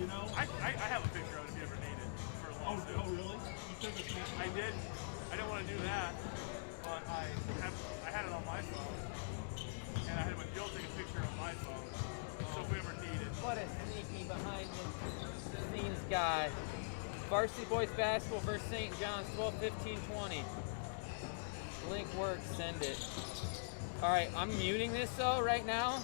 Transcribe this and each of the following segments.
You know? I have a picture of it if you ever need it for a Oh, lawsuit. oh really? You took a snap? I did. I didn't want to do that, but I had it on my phone, and I had my Gil take a picture on my phone. So if we ever need it. What a sneaky behind the scenes guy. Varsity Boys basketball versus St. John's, 12-15-20. Link works, send it. All right, I'm muting this though right now.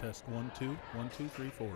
Test 1 2 1 2 3 4.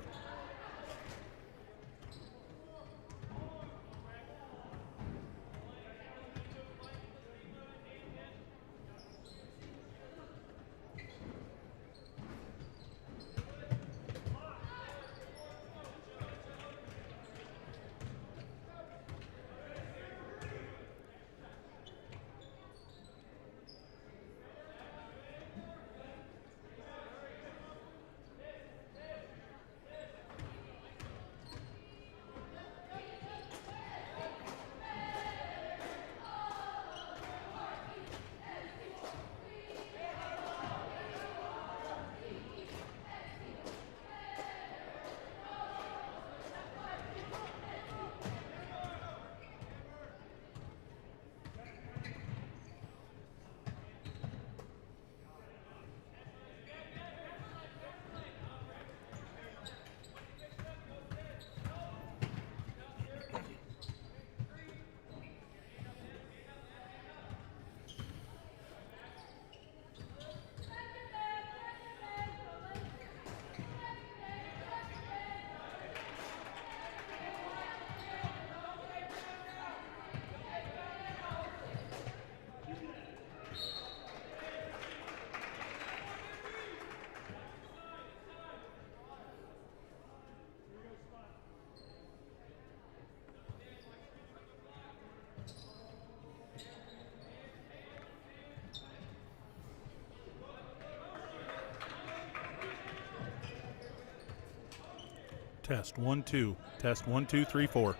Test 1 2. Test 1 2 3 4.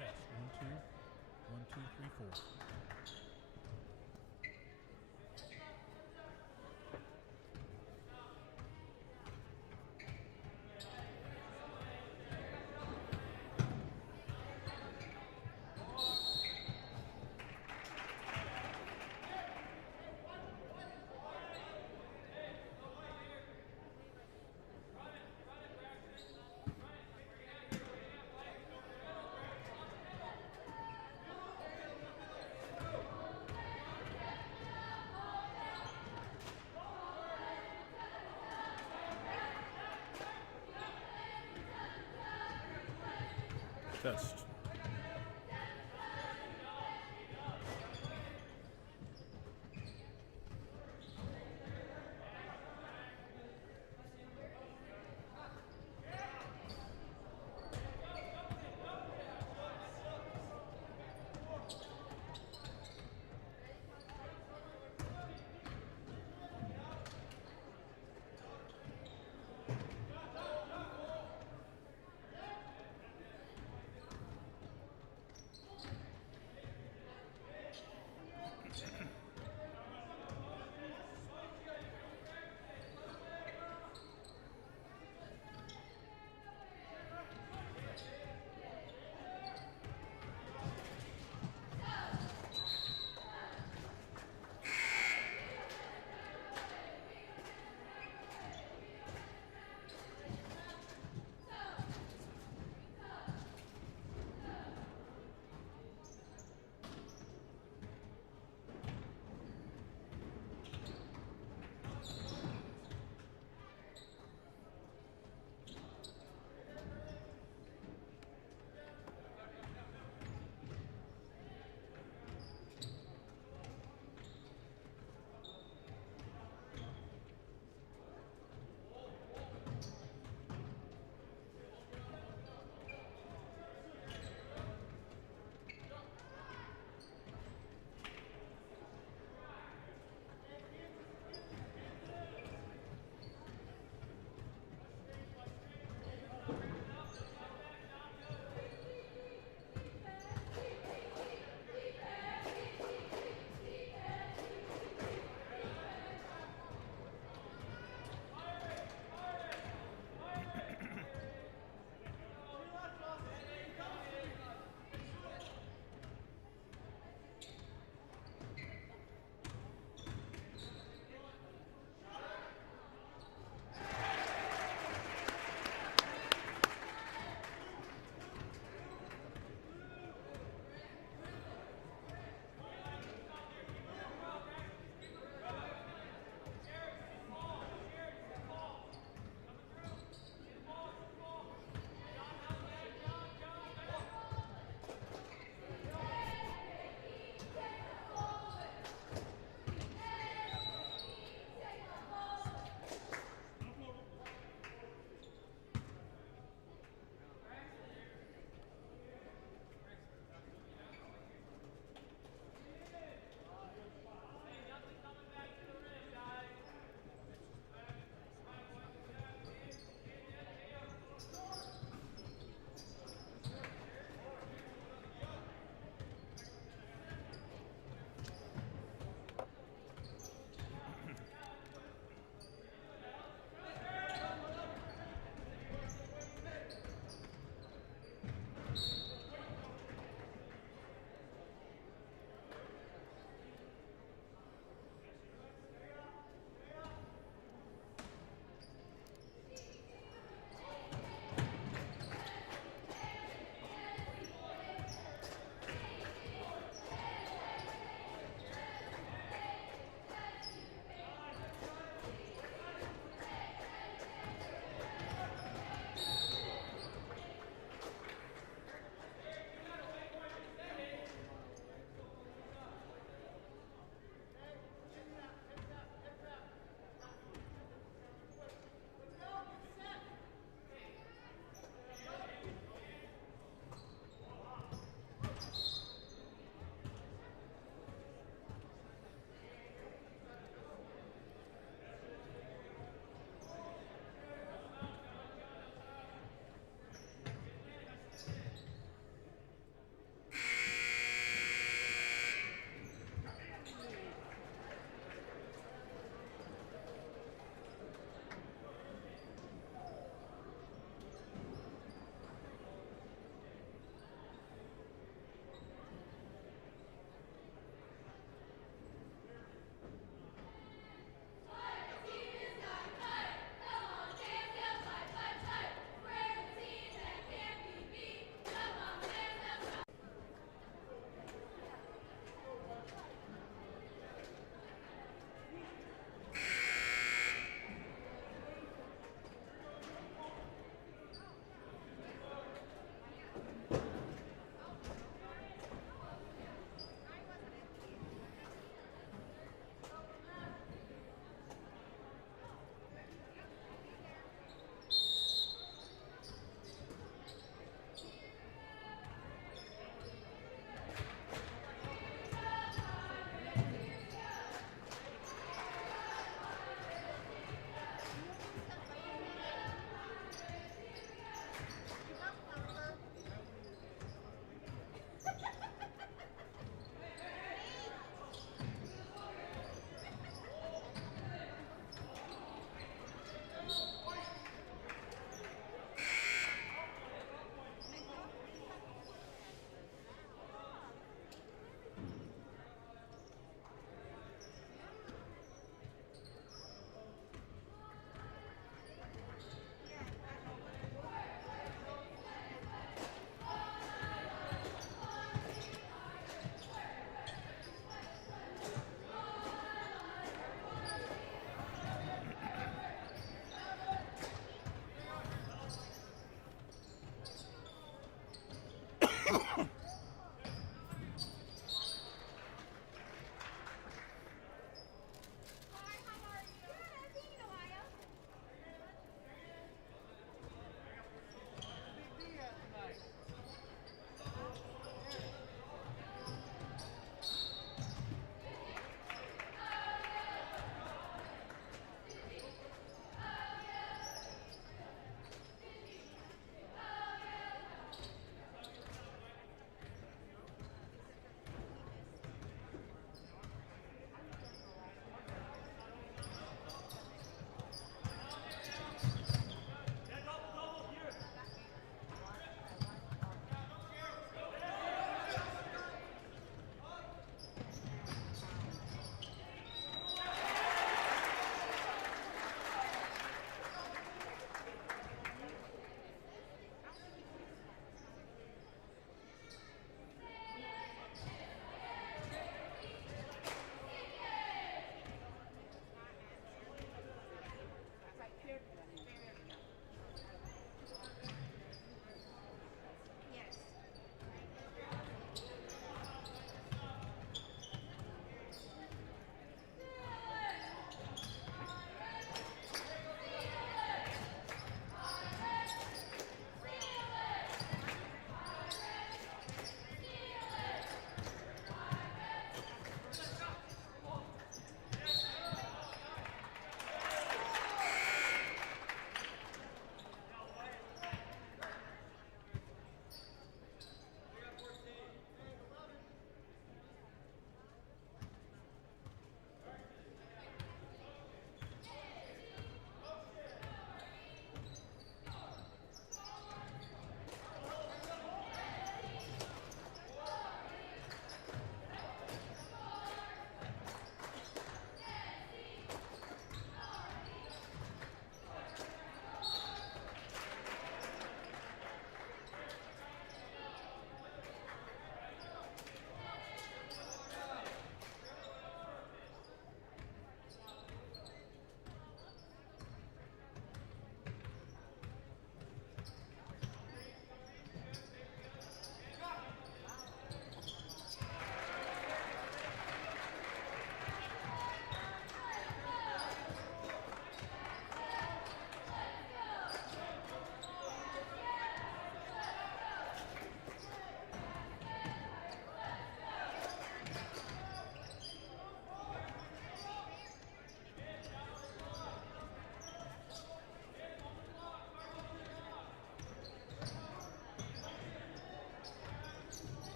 Test 1 2 1 2 3 4. Test.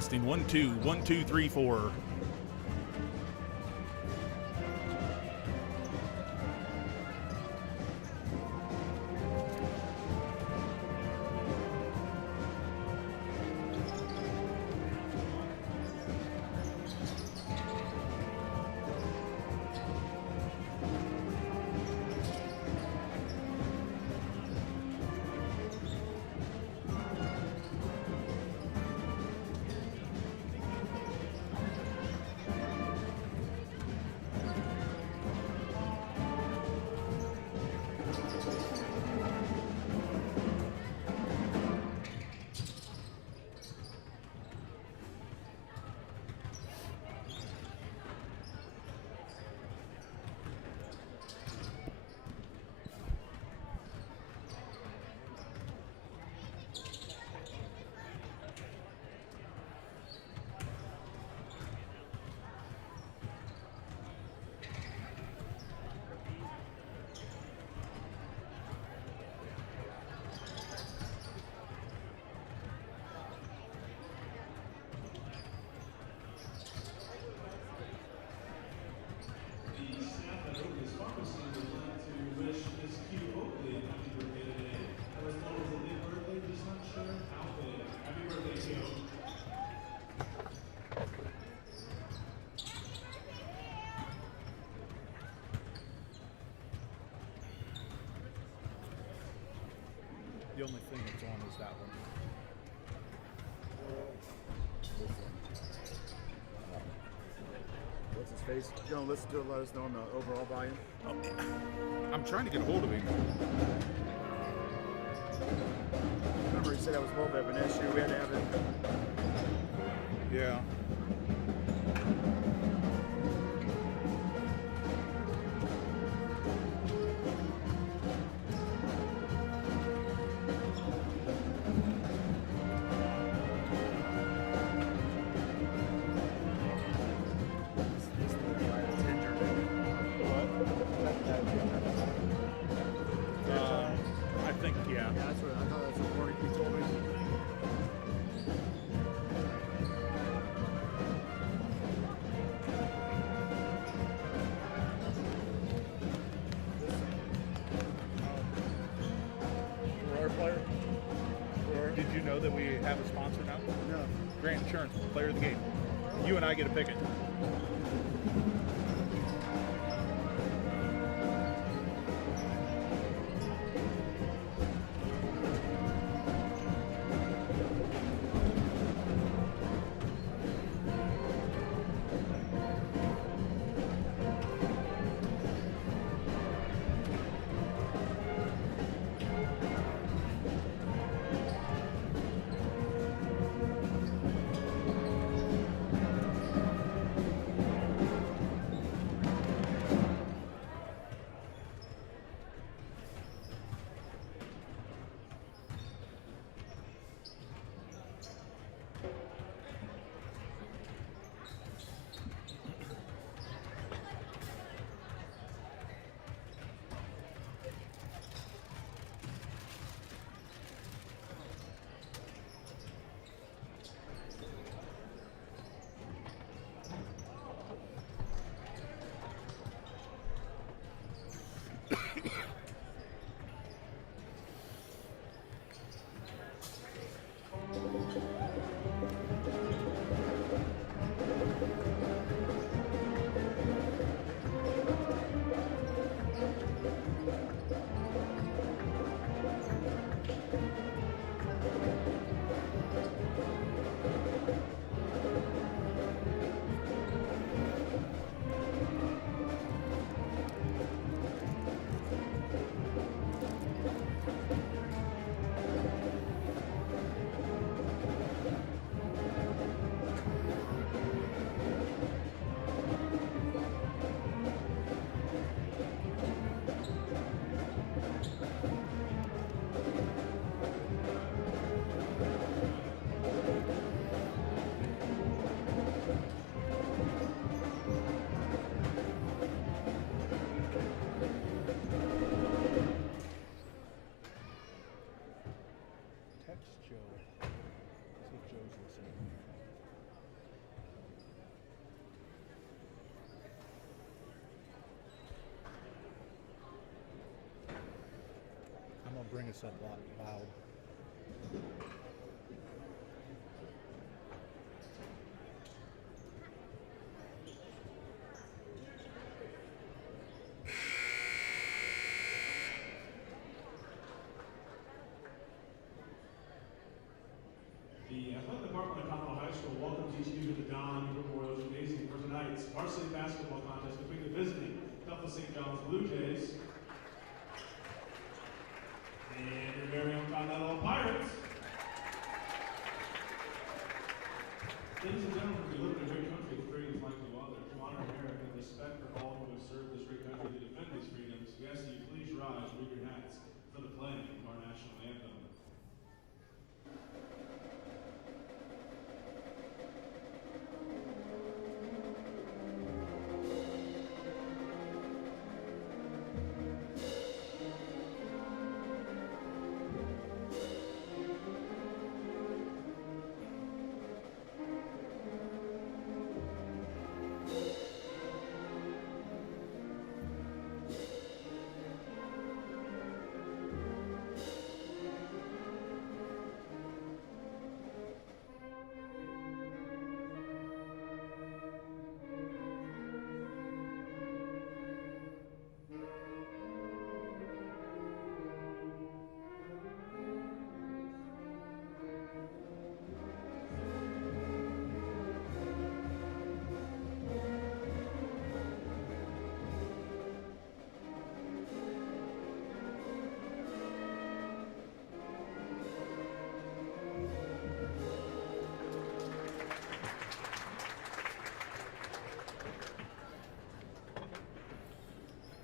Testing 1 2 1 2 3 4. The only thing that's on is that one. What's his face? You don't listen to it, let us know on the overall volume. I'm trying to get a hold of him. Remember, he said that was a little bit of an issue. We had to have it. Yeah. I think, yeah. Yeah, that's what I thought. That's what Corey told me. For our player, did you know that we have a sponsor now? No. Grant Insurance, player of the game. You and I get to pick it. bring us up loud. The athletic department of Continental High School welcomes each of you to the Don Memorial Gymnasium for tonight's varsity basketball contest between the visiting Delta St. John's Blue Jays and your very own Continental Pirates. Ladies and gentlemen, we live in a great country with freedoms like no other. To honor America and respect for all who have served this great country to defend these freedoms, we ask that you please rise and wave your hats for the playing of our national anthem.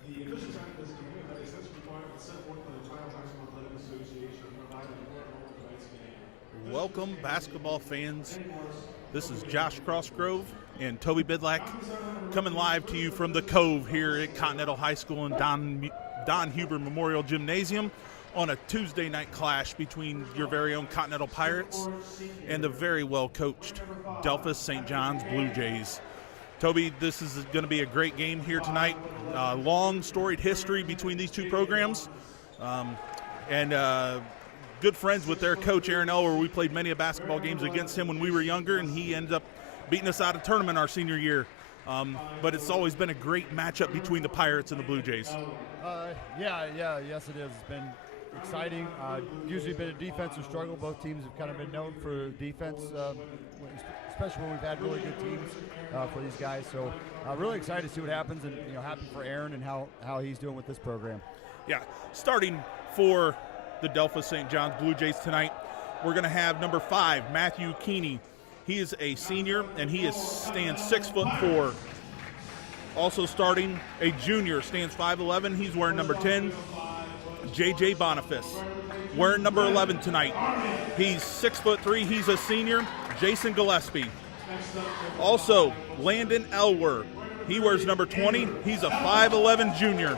The official time of this game is that a such requirement set forth by the Ohio High School Athletic Association provide an important role in tonight's game. Welcome, basketball fans. This is Josh Crossgrove and Toby Bidlack coming live to you from the Cove here at Continental High School and Don Huber Memorial Gymnasium on a Tuesday night clash between your very own Continental Pirates and the very well-coached Delphus St. John's Blue Jays. Toby, this is going to be a great game here tonight. Long, storied history between these two programs. And good friends with their coach, Aaron Elwer. We played many basketball games against him when we were younger, and he ended up beating us out of tournament our senior year. But it's always been a great matchup between the Pirates and the Blue Jays. Yes, it is. It's been exciting. Usually been a defensive struggle. Both teams have kind of been known for defense, especially when we've had really good teams for these guys. So really excited to see what happens, and happy for Aaron and how he's doing with this program. Yeah, starting for the Delphus St. John's Blue Jays tonight, we're going to have number 5, Matthew Keeney. He is a senior, and he stands 6'4". Also starting, a junior, stands 5'11". He's wearing number 10, J.J. Boniface. Wearing number 11 tonight. He's 6'3". He's a senior, Jason Gillespie. Also, Landon Elwer. He wears number 20. He's a 5'11 junior.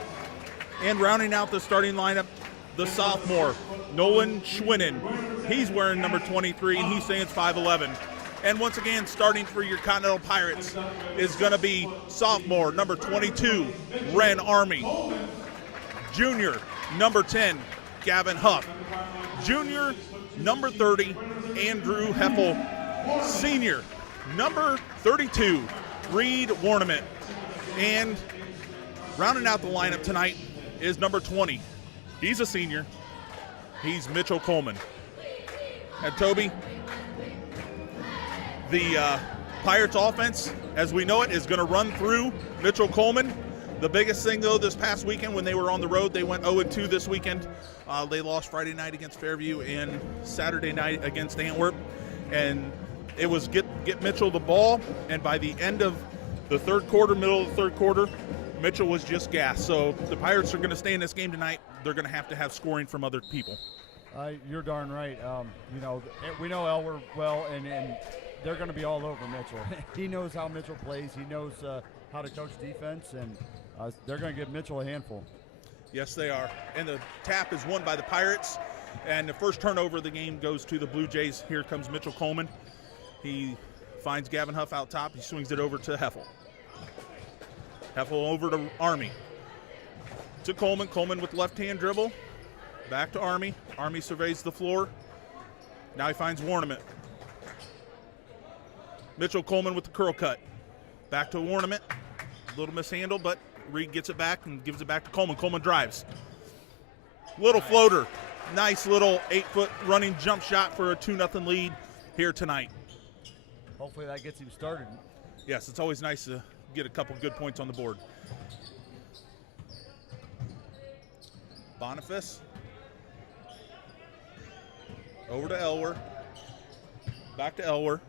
And rounding out the starting lineup, the sophomore, Nolan Schwinnen. He's wearing number 23, and he stands 5'11". And once again, starting for your Continental Pirates is going to be sophomore, number 22, Ren Army. Junior, number 10, Gavin Huff. Junior, number 30, Andrew Heffel. Senior, number 32, Reed Warnament. And rounding out the lineup tonight is number 20. He's a senior. He's Mitchell Coleman. And Toby, the Pirates offense, as we know it, is going to run through Mitchell Coleman. The biggest thing, though, this past weekend when they were on the road, they went 0-2 this weekend. They lost Friday night against Fairview and Saturday night against Antwerp. And it was get Mitchell the ball, and by the end of the third quarter, middle of the third quarter, Mitchell was just gassed. So the Pirates are going to stay in this game tonight. They're going to have scoring from other people. You're darn right. We know Elwer well, and they're going to be all over Mitchell. He knows how Mitchell plays. He knows how to coach defense, and they're going to give Mitchell a handful. Yes, they are. And the tap is won by the Pirates, and the first turnover of the game goes to the Blue Jays. Here comes Mitchell Coleman. He finds Gavin Huff out top. He swings it over to Heffel. Heffel over to Army. To Coleman. Coleman with left-hand dribble. Back to Army. Army surveys the floor. Now he finds Warnament. Mitchell Coleman with the curl cut. Back to Warnament. A little mishandled, but Reed gets it back and gives it back to Coleman. Coleman drives. Little floater. Nice little 8-foot running jump shot for a 2-0 lead here tonight. Hopefully that gets him started. Yes, it's always nice to get a couple good points on the board. Boniface. Over to Elwer. Back to Elwer.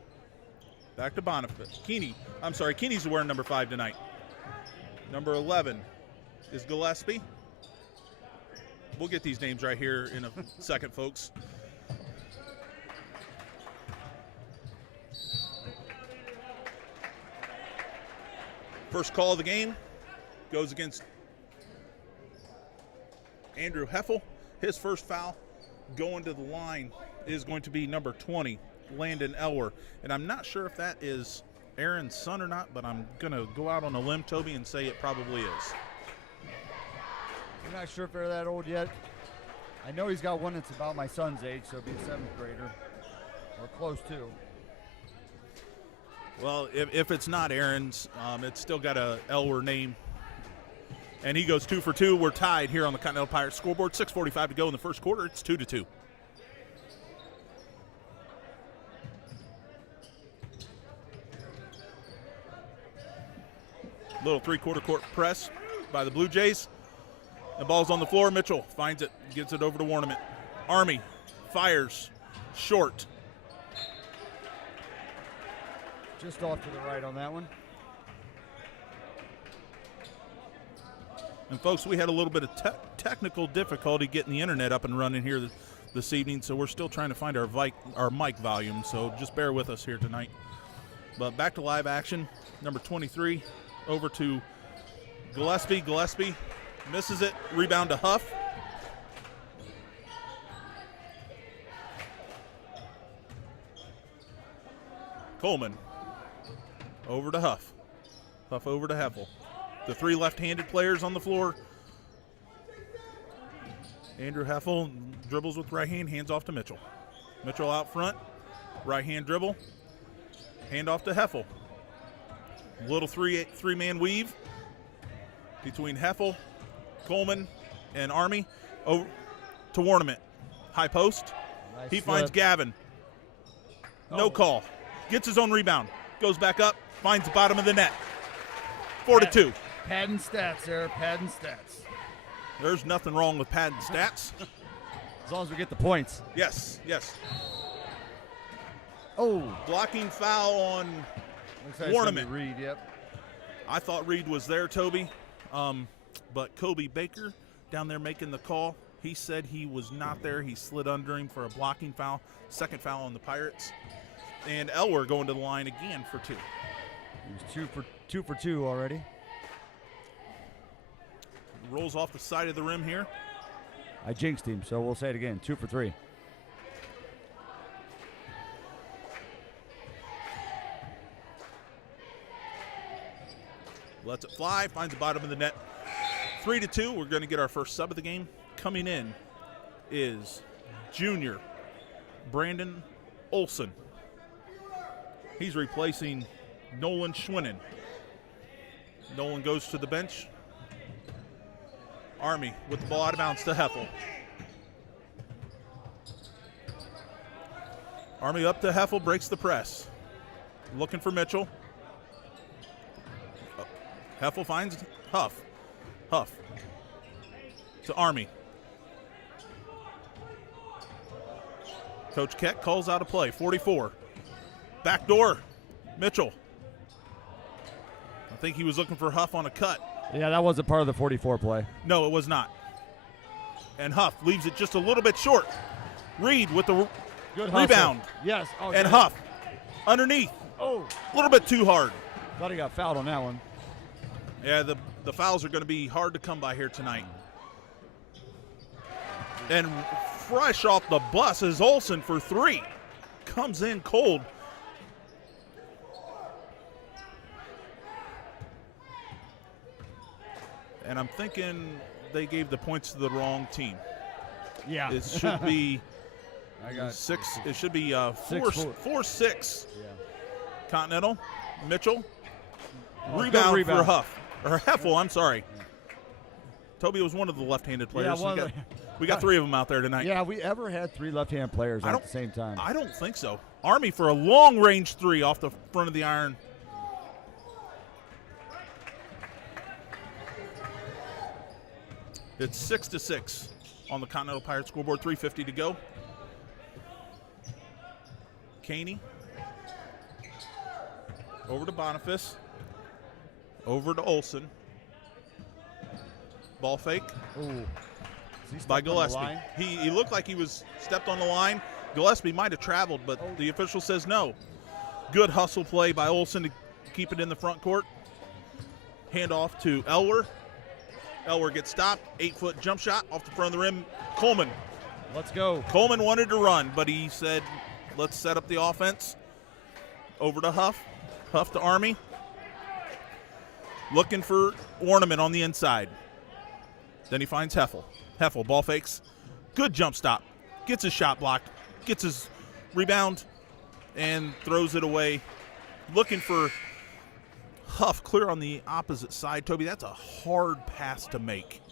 Back to Boniface. Keeney's wearing number 5 tonight. Number 11 is Gillespie. We'll get these names right here in a second, folks. First call of the game goes against Andrew Heffel. His first foul going to the line is going to be number 20, Landon Elwer. And I'm not sure if that is Aaron's son or not, but I'm going to go out on a limb, Toby, and say it probably is. I'm not sure if they're that old yet. I know he's got one that's about my son's age, so it'll be a 7th grader, or close to. Well, if it's not Aaron's, it's still got a Elwer name. And he goes 2 for 2. We're tied here on the Continental Pirates scoreboard. 6:45 to go in the first quarter. It's 2-2. Little 3/4 court press by the Blue Jays. The ball's on the floor. Mitchell finds it, gets it over to Warnament. Army fires short. Just off to the right on that one. And folks, we had a little bit of technical difficulty getting the internet up and running here this evening, so we're still trying to find our mic volume, so just bear with us here tonight. But back to live action. Number 23 over to Gillespie. Gillespie misses it. Rebound to Huff. Coleman over to Huff. Huff over to Heffel. The 3 left-handed players on the floor. Andrew Heffel dribbles with right hand, hands off to Mitchell. Mitchell out front, right hand dribble, hand off to Heffel. Little three-man weave between Heffel, Coleman, and Army. Over to Warnament. High post. Nice He flip. finds Gavin. No call. Gets his own rebound. Goes back up, finds the bottom of the net. 4-2. Padding stats there, padding stats. There's nothing wrong with padding stats. As long as we get the points. Yes, yes. Oh. Blocking foul on Looks like it's gonna be Warnament. Reed, yep. I thought Reed was there, Toby. But Kobe Baker down there making the call, he said he was not there. He slid under him for a blocking foul. Second foul on the Pirates. And Elwer going to the line again for 2. He was 2 for 2 already. Rolls off the side of the rim here. I jinxed him, so we'll say it again. 2 for 3. Lets it fly, finds the bottom of the net. 3-2. We're going to get our first sub of the game. Coming in is junior Brandon Olson. He's replacing Nolan Schwinnen. Nolan goes to the bench. Army with the ball out of bounds to Heffel. Army up to Heffel, breaks the press. Looking for Mitchell. Heffel finds Huff. Huff to Army. Coach Keck calls out a play. 44. Back door. Mitchell. I think he was looking for Huff on a cut. Yeah, that wasn't part of the 44 play. No, it was not. And Huff leaves it just a little bit short. Reed with the Good rebound. hustle. Yes. Oh, And good. Huff underneath. Oh. A little bit too hard. Thought he got fouled on that one. Yeah, the fouls are going to be hard to come by here tonight. And fresh off the bus is Olsen for 3. Comes in cold. And I'm thinking they gave the points to the wrong team. Yeah. It should be I got 6. It should be 4-6. Yeah. Continental. Mitchell. Oh, Rebound, good for Huff. Or Heffel, I'm sorry. Toby was one of the left-handed players. Yeah, We got 3 of them out there tonight. Yeah, we ever had 3 left-hand players at the same time. I don't think so. Army for a long-range 3 off the front of the iron. It's 6-6 on the Continental Pirates scoreboard. 3:50 to go. Caney. Over to Boniface. Over to Olson. Ball fake. Ooh. By Gillespie. He looked like he was stepped on the line. Gillespie might have traveled, but the official says no. Good hustle play by Olson to keep it in the front court. Handoff to Elwer. Elwer gets stopped. 8-foot jump shot off the front of the rim. Coleman. Let's go. Coleman wanted to run, but he said, let's set up the offense. Over to Huff. Huff to Army. Looking for Ornament on the inside. Then he finds Heffel. Heffel, ball fakes. Good jump stop. Gets his shot blocked. Gets his rebound and throws it away. Looking for Huff clear on the opposite side. Toby, that's a hard pass to make.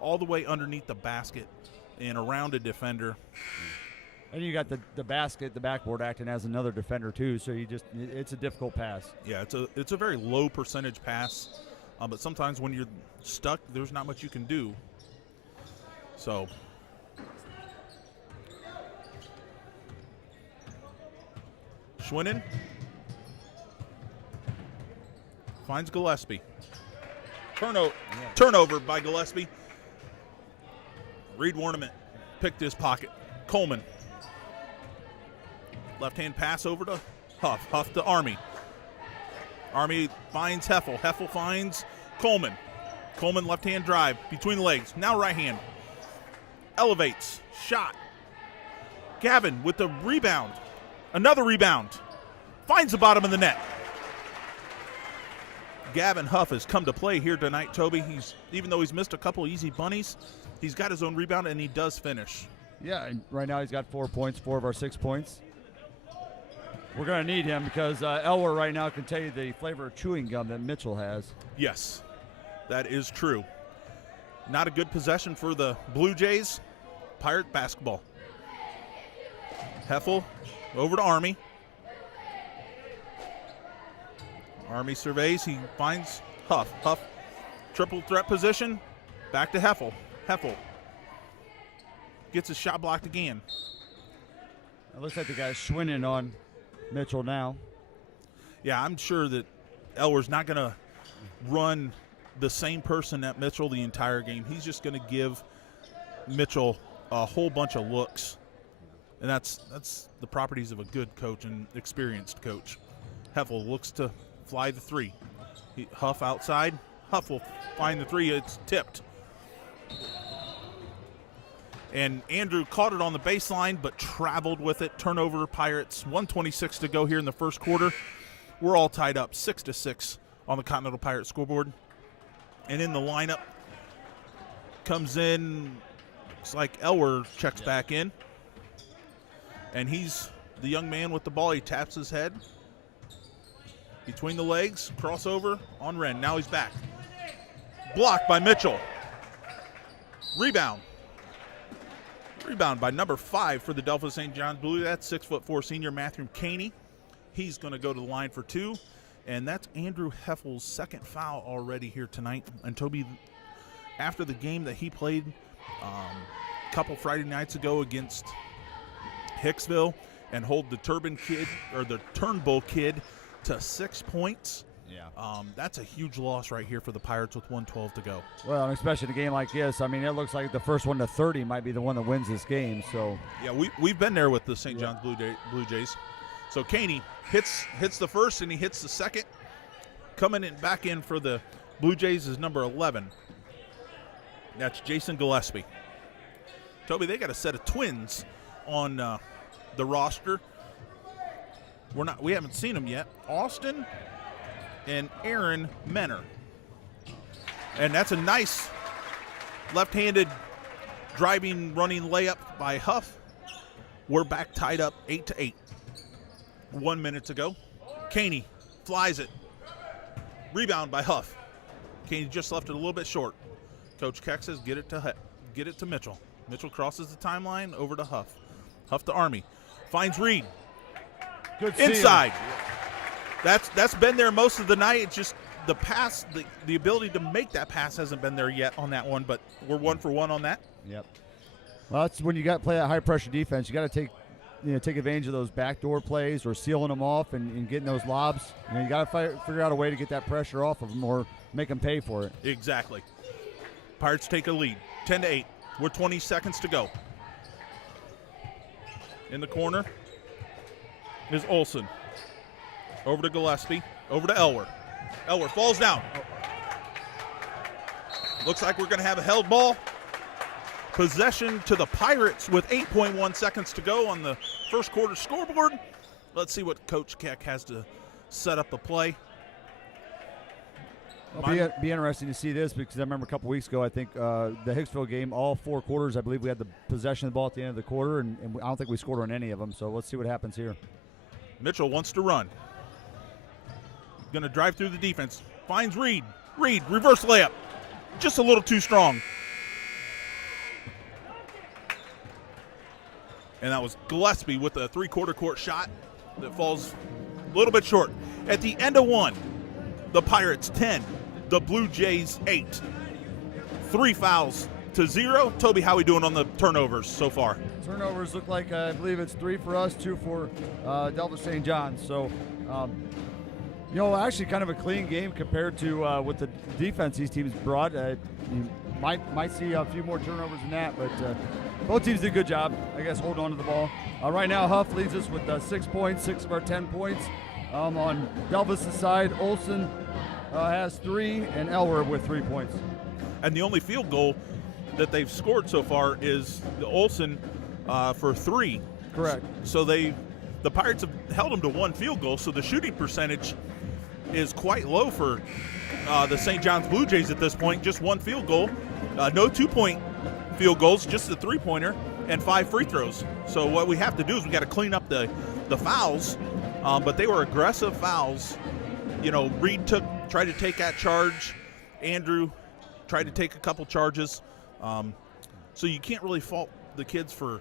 All the way underneath the basket and around a defender. And you got the basket, the backboard acting as another defender too, so it's a difficult pass. Yeah, it's a very low percentage pass, but sometimes when you're stuck, there's not much you can do. So Schwinnen finds Gillespie. Turnover by Gillespie. Reed Warnament picked his pocket. Coleman. Left-hand pass over to Huff. Huff to Army. Army finds Heffel. Heffel finds Coleman. Coleman left-hand drive between the legs. Now right hand. Elevates. Shot. Gavin with the rebound. Another rebound. Finds the bottom of the net. Gavin Huff has come to play here tonight, Toby. Even though he's missed a couple easy bunnies, he's got his own rebound, and he does finish. Yeah, and right now he's got 4 points, 4 of our 6 points. We're going to need him because Elwer right now can tell you the flavor of chewing gum that Mitchell has. Yes, that is true. Not a good possession for the Blue Jays. Pirate basketball. Heffel over to Army. Army surveys. He finds Huff. Huff, triple threat position. Back to Heffel. Heffel gets his shot blocked again. It looks like the guy's swinging on Mitchell now. Yeah, I'm sure that Elwer's not going to run the same person at Mitchell the entire game. He's just going to give Mitchell a whole bunch of looks. And that's the properties of a good coach and experienced coach. Heffel looks to fly the 3. Huff outside. Huff will find the 3. It's tipped. And Andrew caught it on the baseline but traveled with it. Turnover, Pirates. 1:26 to go here in the first quarter. We're all tied up 6-6 on the Continental Pirates scoreboard. And in the lineup comes in, looks like Elwer checks back in. And he's the young man with the ball. He taps his head between the legs, crossover on Wren. Now he's back. Blocked by Mitchell. Rebound. Rebound by number 5 for the Delphos St. John's Blue. That's 6'4" senior Matthew Caney. He's going to go to the line for 2. And that's Andrew Heffel's second foul already here tonight. And Toby, after the game that he played a couple Friday nights ago against Hicksville and hold the Turnbull kid to 6 points. Yeah. That's a huge loss right here for the Pirates with 1:12 to go. Well, and especially in a game like this, I mean, it looks like the first one to 30 might be the one that wins this game. So yeah, we've been there with the St. John's Blue Jays. So Caney hits the first and he hits the second. Coming in back in for the Blue Jays is number 11. That's Jason Gillespie. Toby, they got a set of twins on the roster. We haven't seen them yet. Austin and Aaron Menner. And that's a nice left-handed driving, running layup by Huff. We're back tied up 8-8. 1 minute to go. Caney flies it. Rebound by Huff. Caney just left it a little bit short. Coach Keck says get it to Mitchell. Mitchell crosses the timeline over to Huff. Huff to Army. Finds Reed. Good Inside. That's been there most of the night. It's just the pass, the ability to make that pass hasn't been there yet on that one, but we're 1 for 1 on that. Yep. Well, that's when you got to play that high pressure defense. You got to take advantage of those backdoor plays or sealing them off and getting those lobs. You got to figure out a way to get that pressure off of them or make them pay for it. Exactly. Pirates take a lead, 10-8. We're 20 seconds to go. In the corner is Olson. Over to Gillespie. Over to Elwer. Elwer falls down. Looks like we're going to have a held ball. Possession to the Pirates with 8.1 seconds to go on the first quarter scoreboard. Let's see what Coach Keck has to set up the play. It'll be interesting to see this because I remember a couple weeks ago, I think the Hicksville game, all 4 quarters, I believe we had the possession of the ball at the end of the quarter, and I don't think we scored on any of them. So let's see what happens here. Mitchell wants to run. Going to drive through the defense. Finds Reed. Reed, reverse layup. Just a little too strong. And that was Gillespie with a 3/4 court shot that falls a little bit short. At the end of 1, the Pirates 10, the Blue Jays 8. 3 fouls to 0. Toby, how are we doing on the turnovers so far? Turnovers look like, I believe it's 3 for us, 2 for Delta St. John's. So, actually kind of a clean game compared to what the defense these teams brought. You might see a few more turnovers than that, but both teams did a good job, I guess, holding on to the ball. Right now, Huff leads us with 6 points, 6 of our 10 points. On Delvis' side, Olson has 3, and Elwer with 3 points. And the only field goal that they've scored so far is the Olson for 3. Correct. So the Pirates have held them to 1 field goal, so the shooting percentage is quite low for the St. John's Blue Jays at this point. Just 1 field goal, no 2-point field goals, just a 3-pointer, and 5 free throws. So what we have to do is we got to clean up the fouls, but they were aggressive fouls. Reed tried to take that charge. Andrew tried to take a couple charges. So you can't really fault the kids for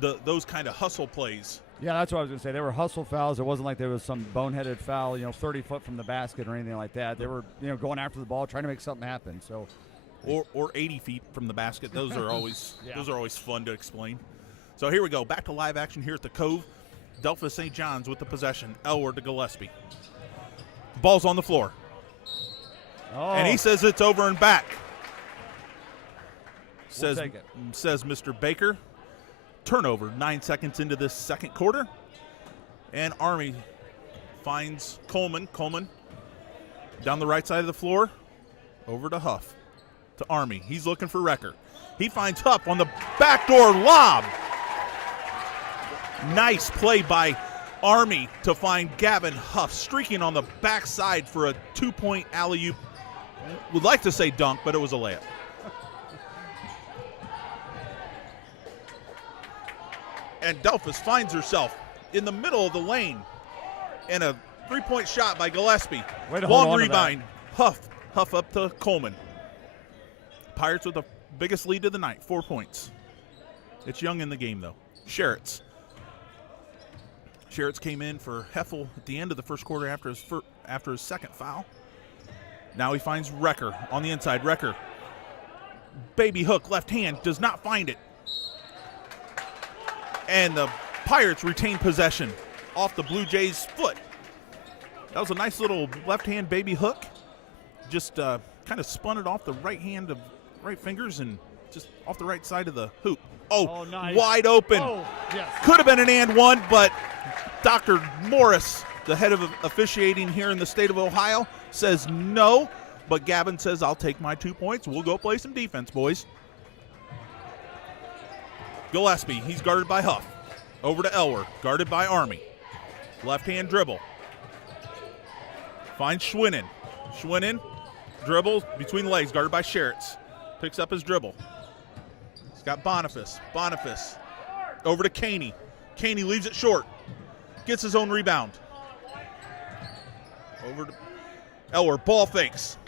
those kind of hustle plays. Yeah, that's what I was going to say. They were hustle fouls. It wasn't like there was some boneheaded foul, 30 foot from the basket or anything like that. They were, going after the ball, trying to make something happen. So, or 80 feet from the basket. Those are always those are always fun to explain. So here we go. Back to live action here at the Cove. Delphos St. John's with the possession. Elward to Gillespie. Ball's on the floor. And he says it's over and back. We'll take it. Says Mr. Baker. Turnover 9 seconds into this second quarter. And Army finds Coleman. Coleman down the right side of the floor. Over to Huff. To Army. He's looking for Recker. He finds Huff on the backdoor lob. Nice play by Army to find Gavin Huff streaking on the backside for a 2-point alley-oop. Would like to say dunk, but it was a layup. And Delphos finds herself in the middle of the lane. And a 3-point shot by Gillespie. Long rebound. Huff up to Coleman. Pirates with the biggest lead of the night, 4 points. It's young in the game, though. Sherritts came in for Heffel at the end of the first quarter after his second foul. Now he finds Recker on the inside. Recker, baby hook, left hand, does not find it. And the Pirates retain possession off the Blue Jays' foot. That was a nice little left hand baby hook. Just kind of spun it off the right fingers and just off the right side of the hoop. Oh, nice. Wide open. Oh, yes. Could have been an and one, but Dr. Morris, the head of officiating here in the state of Ohio, says no. But Gavin says, I'll take my 2 points. We'll go play some defense, boys. Gillespie, he's guarded by Huff. Over to Elwer, guarded by Army. Left-hand dribble. Finds Schwinnon. Schwinnon dribbles between the legs, guarded by Sherritts. Picks up his dribble. He's got Boniface. Boniface over to Caney. Caney leaves it short. Gets his own rebound. Over to Elwer. Ball fakes.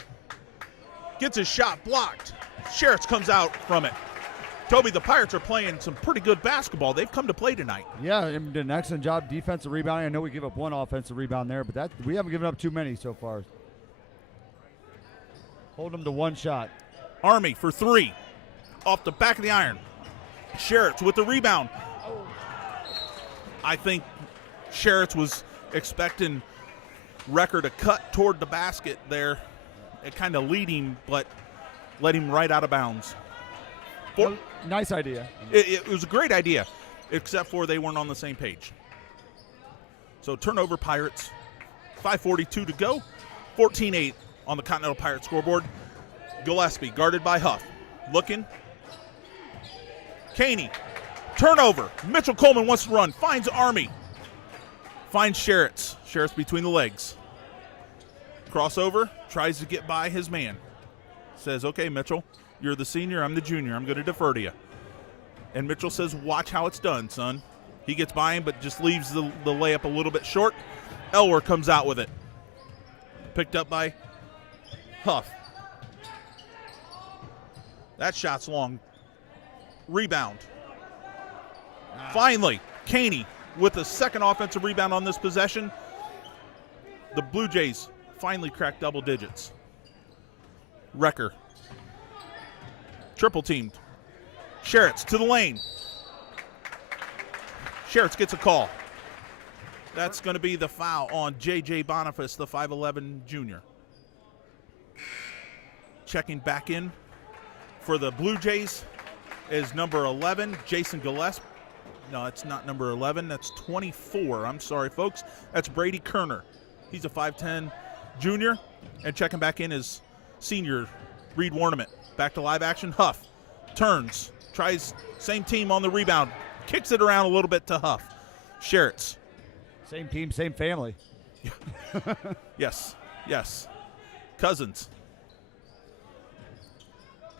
Gets his shot blocked. Sherritts comes out from it. Toby, the Pirates are playing some pretty good basketball. They've come to play tonight. Yeah, and did an excellent job defensive rebounding. I know we give up one offensive rebound there, but we haven't given up too many so far. Hold them to one shot. Army for three. Off the back of the iron. Sherritts with the rebound. I think Sherritts was expecting Recker to cut toward the basket there. It kind of lead him, but let him right out of bounds. Nice idea. It was a great idea, except for they weren't on the same page. So turnover Pirates. 5:42 to go. 14-8 on the Continental Pirates scoreboard. Gillespie guarded by Huff. Looking. Caney. Turnover. Mitchell Coleman wants to run. Finds Army. Finds Sherritts. Sherritts between the legs. Crossover. Tries to get by his man. Says, okay, Mitchell, you're the senior. I'm the junior. I'm going to defer to you. And Mitchell says, watch how it's done, son. He gets by him, but just leaves the layup a little bit short. Elwer comes out with it. Picked up by Huff. That shot's long. Rebound. Finally, Caney with the second offensive rebound on this possession. The Blue Jays finally cracked double digits. Recker. Triple teamed. Sherritts to the lane. Sherritts gets a call. That's going to be the foul on J.J. Boniface, the 5'11 junior. Checking back in for the Blue Jays is number 11, Jason Gillespie. No, it's not number 11. That's 24. I'm sorry, folks. That's Brady Kerner. He's a 5'10 junior. And checking back in is senior Reed Warnament. Back to live action. Huff turns. Tries same team on the rebound. Kicks it around a little bit to Huff. Sherritts. Same team, same family. Yes. Cousins.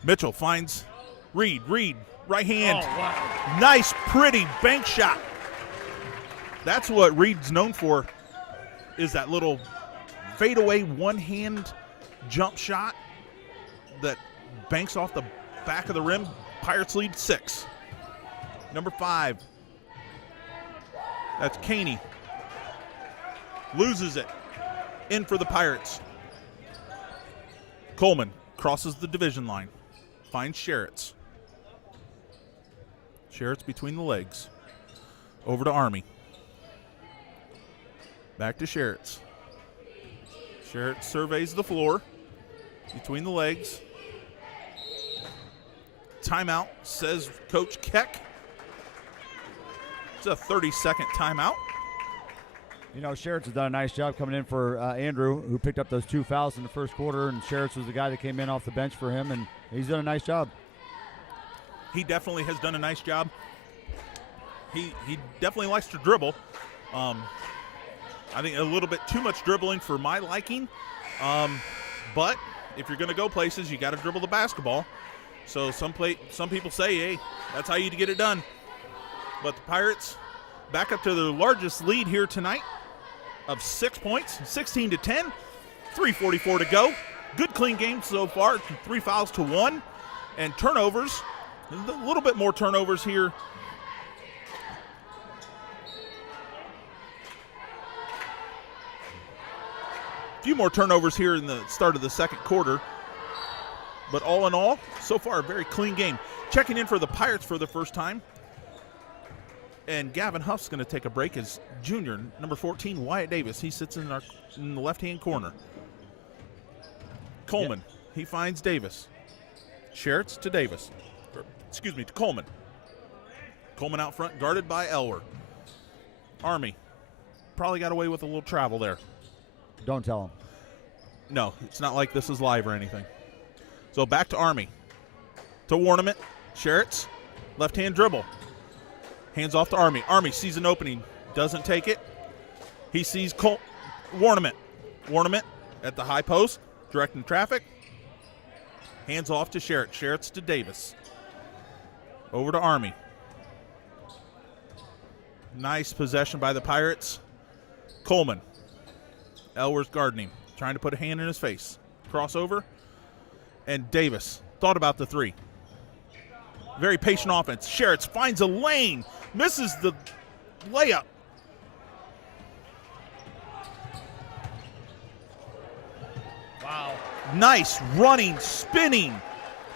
Mitchell finds Reed. Reed, right hand. Oh, wow. Nice, pretty bank shot. That's what Reed's known for, is that little fadeaway one-hand jump shot that banks off the back of the rim. Pirates lead 6. Number 5. That's Caney. Loses it. In for the Pirates. Coleman crosses the division line. Finds Sherritts. Sherritts between the legs. Over to Army. Back to Sherritts. Sherritts surveys the floor. Between the legs. Timeout, says Coach Keck. It's a 30-second timeout. You know, Sherritts has done a nice job coming in for Andrew, who picked up those 2 fouls in the first quarter, and Sherritts was the guy that came in off the bench for him, and he's done a nice job. He definitely has done a nice job. He definitely likes to dribble. I think a little bit too much dribbling for my liking. But if you're going to go places, you got to dribble the basketball. So some people say, hey, that's how you get it done. But the Pirates back up to their largest lead here tonight of 6 points, 16-10, 3:44 to go. Good clean game so far, 3 fouls to 1. And turnovers, a little bit more turnovers here. A few more turnovers here in the start of the second quarter. But all in all, so far a very clean game. Checking in for the Pirates for the first time. And Gavin Huff's going to take a break as junior, number 14, Wyatt Davis. He sits in the left-hand corner. Coleman, he finds Davis. Sherritts to Davis. To Coleman. Coleman out front, guarded by Elwer. Army probably got away with a little travel there. Don't tell him. No, it's not like this is live or anything. So back to Army. To Warnament. Sherritts, left-hand dribble. Hands off to Army. Army sees an opening. Doesn't take it. He sees Warnament. Warnament at the high post, directing traffic. Hands off to Sherritts. Sherritts to Davis. Over to Army. Nice possession by the Pirates. Coleman. Elwer's guarding him, trying to put a hand in his face. Crossover. And Davis thought about the three. Very patient offense. Sherritts finds a lane. Misses the layup. Wow. Nice running, spinning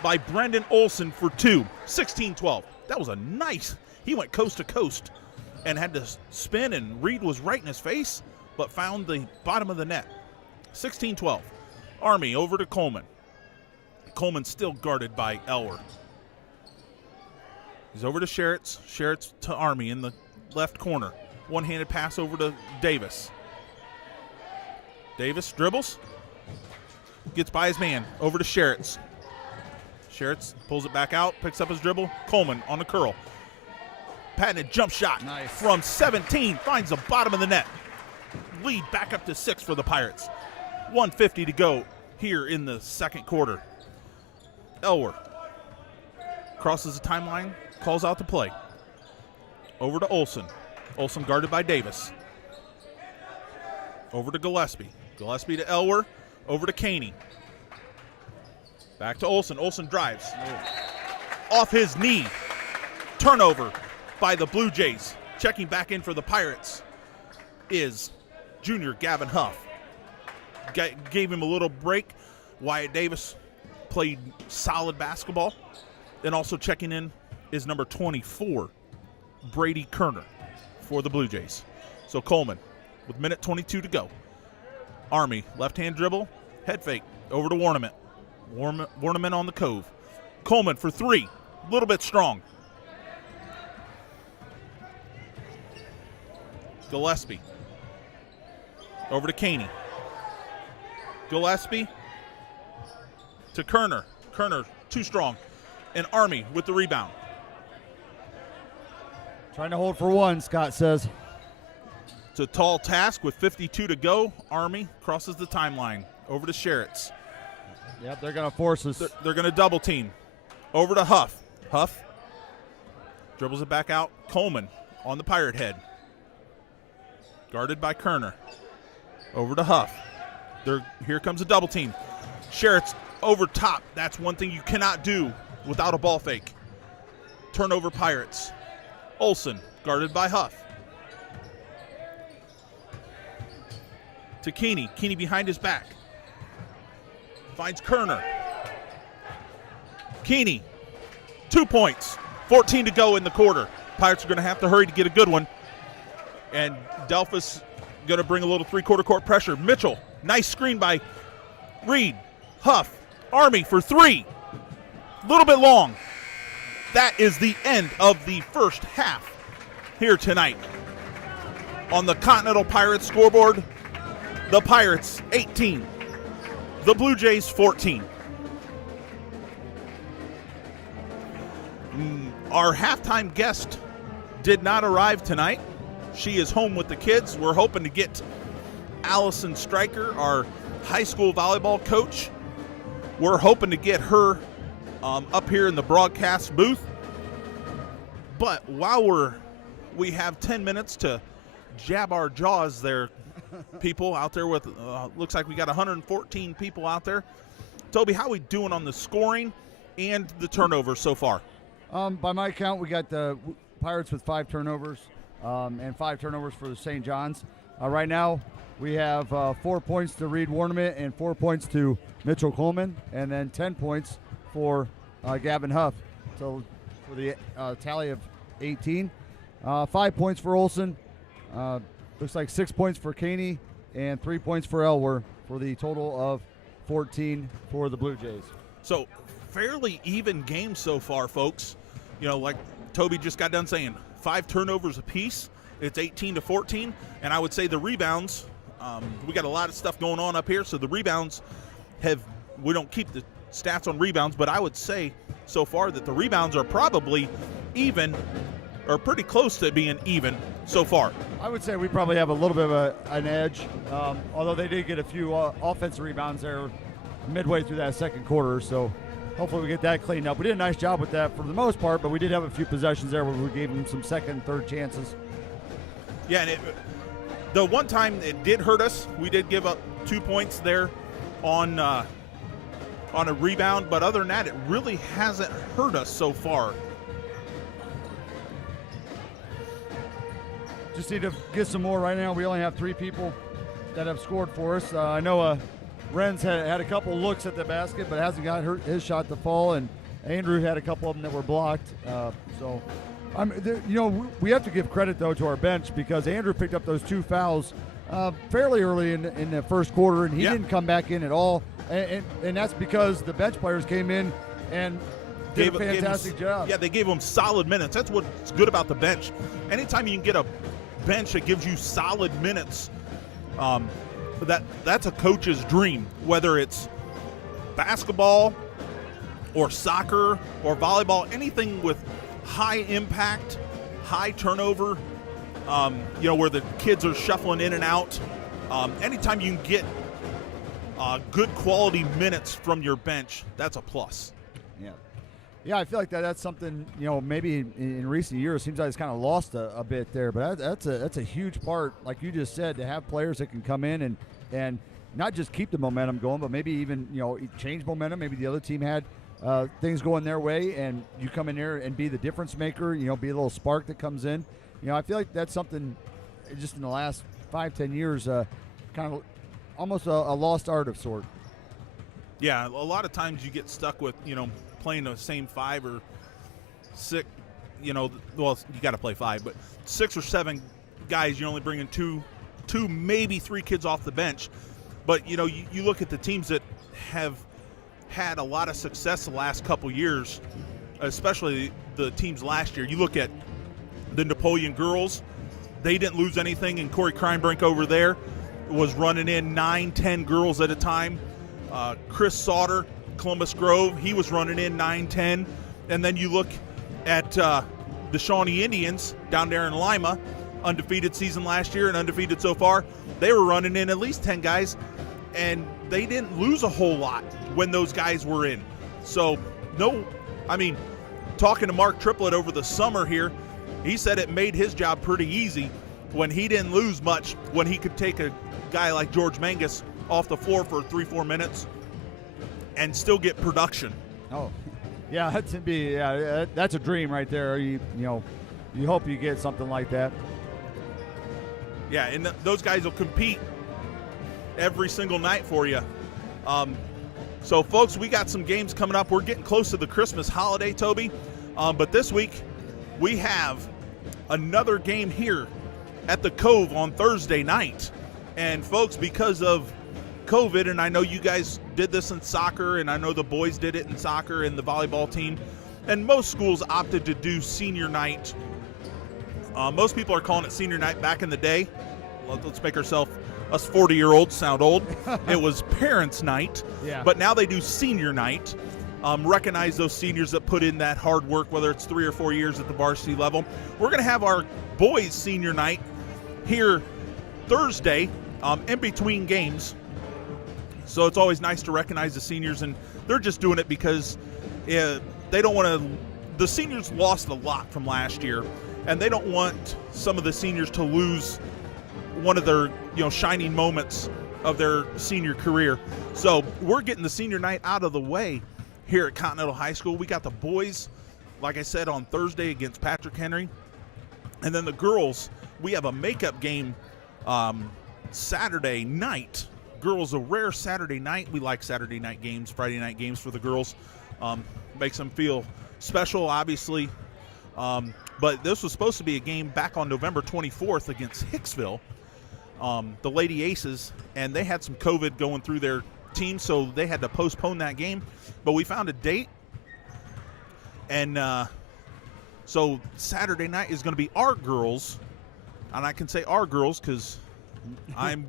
by Brendan Olson for two. 16-12. That was a nice. He went coast to coast and had to spin, and Reed was right in his face, but found the bottom of the net. 16-12. Army over to Coleman. Coleman still guarded by Elwer. He's over to Sherritts. Sherritts to Army in the left corner. One-handed pass over to Davis. Davis dribbles. Gets by his man. Over to Sherritts. Sherritts pulls it back out, picks up his dribble. Coleman on the curl. Patented jump shot from 17. Finds the bottom of the net. Lead back up to 6 for the Pirates. 1:50 to go here in the second quarter. Elwer crosses the timeline, calls out the play. Over to Olson. Olson guarded by Davis. Over to Gillespie. Gillespie to Elwer. Over to Caney. Back to Olson. Olson drives. Off his knee. Turnover by the Blue Jays. Checking back in for the Pirates is junior Gavin Huff. Gave him a little break. Wyatt Davis played solid basketball. And also checking in is number 24, Brady Kerner for the Blue Jays. So Coleman with minute 22 to go. Army, left-hand dribble, head fake, over to Warnament. Warnament on the cove. Coleman for three, a little bit strong. Gillespie, over to Caney. Gillespie to Kerner. Kerner too strong. And Army with the rebound. Trying to hold for one, Scott says. It's a tall task with 52 to go. Army crosses the timeline. Over to Sherritts. Yep, they're going to force us. They're going to double team. Over to Huff. Huff dribbles it back out. Coleman on the Pirate head. Guarded by Kerner. Over to Huff. Here comes a double team. Sherritts over top. That's one thing you cannot do without a ball fake. Turnover Pirates. Olson guarded by Huff. To Keeney. Keeney behind his back. Finds Kerner. Keeney. 2 points. 14 to go in the quarter. Pirates are going to have to hurry to get a good one. And Delphus going to bring a little three-quarter court pressure. Mitchell. Nice screen by Reed. Huff. Army for three. A little bit long. That is the end of the first half here tonight. On the Continental Pirates scoreboard, the Pirates 18, the Blue Jays 14. Our halftime guest did not arrive tonight. She is home with the kids. We're hoping to get Allison Stryker, our high school volleyball coach. We're hoping to get her up here in the broadcast booth. But while we have 10 minutes to jab our jaws there, people out there with, looks like we got 114 people out there. Toby, how are we doing on the scoring and the turnovers so far? By my count, we got the Pirates with 5 turnovers and 5 turnovers for the St. John's. Right now, we have 4 points to Reed Warnament and 4 points to Mitchell Coleman, and then 10 points for Gavin Huff. So for the tally of 18. 5 points for Olson. Looks like 6 points for Caney and 3 points for Elwer for the total of 14 for the Blue Jays. So fairly even game so far, folks. You know, like Toby just got done saying, 5 turnovers apiece. It's 18 to 14. And I would say the rebounds, we got a lot of stuff going on up here. So the rebounds we don't keep the stats on rebounds, but I would say so far that the rebounds are probably even or pretty close to being even so far. I would say we probably have a little bit of an edge, although they did get a few offensive rebounds there midway through that second quarter. So hopefully we get that cleaned up. We did a nice job with that for the most part, but we did have a few possessions there where we gave them some second and third chances. Yeah, and the one time it did hurt us, we did give up 2 points there on a rebound, but other than that, it really hasn't hurt us so far. Just need to get some more right now. We only have 3 people that have scored for us. I know Renz had a couple looks at the basket, but hasn't got his shot to fall, and Andrew had a couple of them that were blocked. We have to give credit, though, to our bench because Andrew picked up those 2 fouls fairly early in the first quarter, and he didn't come back in at all. And that's because the bench players came in and did a fantastic job. Yeah, they gave them solid minutes. That's what's good about the bench. Anytime you can get a bench that gives you solid minutes, that's a coach's dream, whether it's basketball or soccer or volleyball, anything with high impact, high turnover, where the kids are shuffling in and out. Anytime you can get good quality minutes from your bench, that's a plus. Yeah, I feel like that's something, maybe in recent years seems like it's kind of lost a bit there, but that's a huge part, like you just said, to have players that can come in and not just keep the momentum going, but maybe even, change momentum. Maybe the other team had things going their way, and you come in there and be the difference maker, be a little spark that comes in. I feel like that's something just in the last 5-10 years, kind of almost a lost art of sort. Yeah, a lot of times you get stuck with, playing the same 5 or 6, well, you got to play 5, but 6 or 7 guys, you're only bringing two, maybe 3 kids off the bench. But, you look at the teams that have had a lot of success the last couple years, especially the teams last year. You look at the Napoleon girls, they didn't lose anything, and Corey Kreinbrink over there was running in 9-10 girls at a time. Chris Sauter, Columbus Grove, he was running in 9-10. And then you look at the Shawnee Indians down there in Lima, undefeated season last year and undefeated so far. They were running in at least 10 guys, and they didn't lose a whole lot when those guys were in. So, talking to Mark Triplett over the summer here, he said it made his job pretty easy when he didn't lose much, when he could take a guy like George Mangus off the floor for 3-4 minutes and still get production. Oh, yeah, that's a dream right there. You hope you get something like that. Yeah, and those guys will compete every single night for you. So, folks, we got some games coming up. We're getting close to the Christmas holiday, Toby. But this week we have another game here at the Cove on Thursday night. And, folks, because of COVID, and I know you guys did this in soccer, and I know the boys did it in soccer and the volleyball team, and most schools opted to do senior night. Most people are calling it senior night. Back in the day, let's make us 40-year-olds sound old. It was parents' night, but now they do senior night. Recognize those seniors that put in that hard work, whether it's 3 or 4 years at the varsity level. We're going to have our boys' senior night here Thursday in between games. So it's always nice to recognize the seniors, and they're just doing it because they don't want to – the seniors lost a lot from last year, and they don't want some of the seniors to lose one of their shining moments of their senior career. So we're getting the senior night out of the way here at Continental High School. We got the boys, like I said, on Thursday against Patrick Henry. And then the girls, we have a makeup game Saturday night. Girls, a rare Saturday night. We like Saturday night games, Friday night games for the girls. Makes them feel special, obviously. But this was supposed to be a game back on November 24th against Hicksville, the Lady Aces, and they had some COVID going through their team, so they had to postpone that game. But we found a date, and so Saturday night is going to be our girls, and I can say our girls because I'm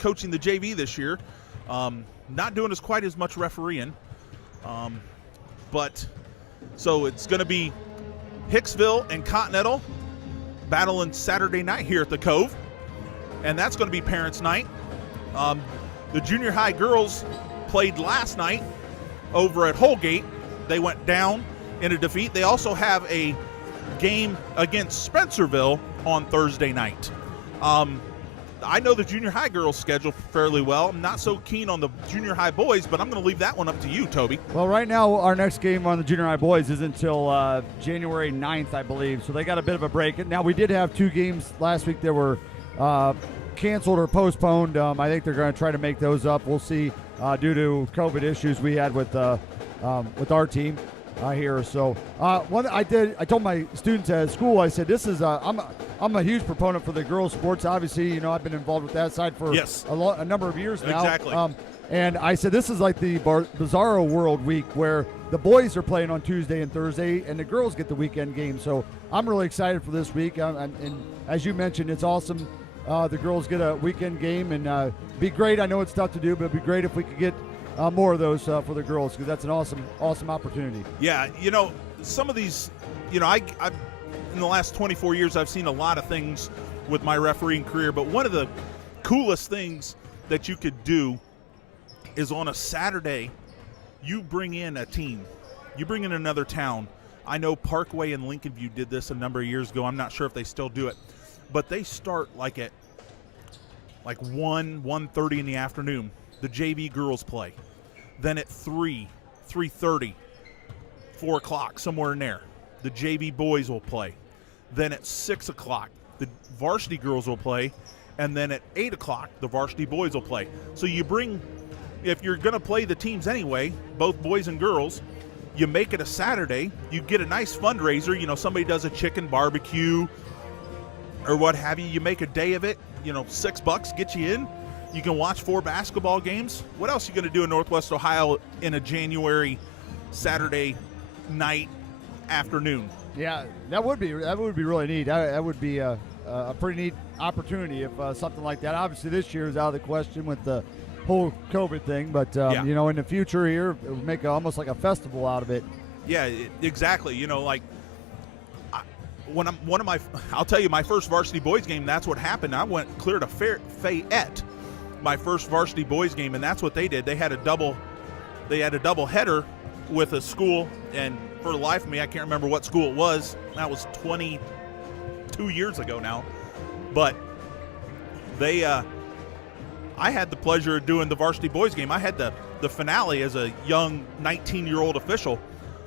coaching the JV this year, not doing quite as much refereeing, but so it's going to be Hicksville and Continental battling Saturday night here at the Cove, and that's going to be parents' night. The junior high girls played last night over at Holgate, they went down in a defeat. They also have a game against Spencerville on Thursday night. I know the junior high girls schedule fairly well. I'm not so keen on the junior high boys, but I'm going to leave that one up to you, Toby. Well, right now our next game on the junior high boys isn't until January 9th, I believe. So they got a bit of a break. Now, we did have 2 games last week that were canceled or postponed. I think they're going to try to make those up. We'll see due to COVID issues we had with our team here. So I told my students at school, I said, this is I'm a huge proponent for the girls sports. Obviously, you know, I've been involved with that side for a number of years now. Exactly. And I said, this is like the Bizarro World Week where the boys are playing on Tuesday and Thursday and the girls get the weekend game. So I'm really excited for this week. And as you mentioned, it's awesome. The girls get a weekend game, and be great. I know it's tough to do, but it'd be great if we could get more of those for the girls, because that's an awesome opportunity. Yeah, you know, some of these, you know, I've in the last 24 years, I've seen a lot of things with my refereeing career, but one of the coolest things that you could do is on a Saturday, you bring in a team. You bring in another town. I know Parkway and Lincoln View did this a number of years ago. I'm not sure if they still do it, but they start like at 1:30 in the afternoon. The JV girls play. Then at 3:30, 4 o'clock, somewhere in there, the JV boys will play. Then at 6 o'clock, the varsity girls will play. And then at 8 o'clock, the varsity boys will play. So you bring, if you're going to play the teams anyway, both boys and girls, you make it a Saturday. You get a nice fundraiser. You know, somebody does a chicken barbecue or what have you. You make a day of it. You know, $6 get you in. You can watch 4 basketball games. What else are you going to do in Northwest Ohio in a January Saturday night afternoon? Yeah, that would be really neat. That would be a pretty neat opportunity if something like that. Obviously, this year is out of the question with the whole COVID thing, but you know, in the future here, it would make almost like a festival out of it. Yeah, exactly. You know, like I'll tell you, my first varsity boys game, that's what happened. I went clear to Fayette, my first varsity boys game, and that's what they did. They had a double header with a school, and for the life of me, I can't remember what school it was. That was 22 years ago now. But they, I had the pleasure of doing the varsity boys game. I had the finale as a young 19-year-old official.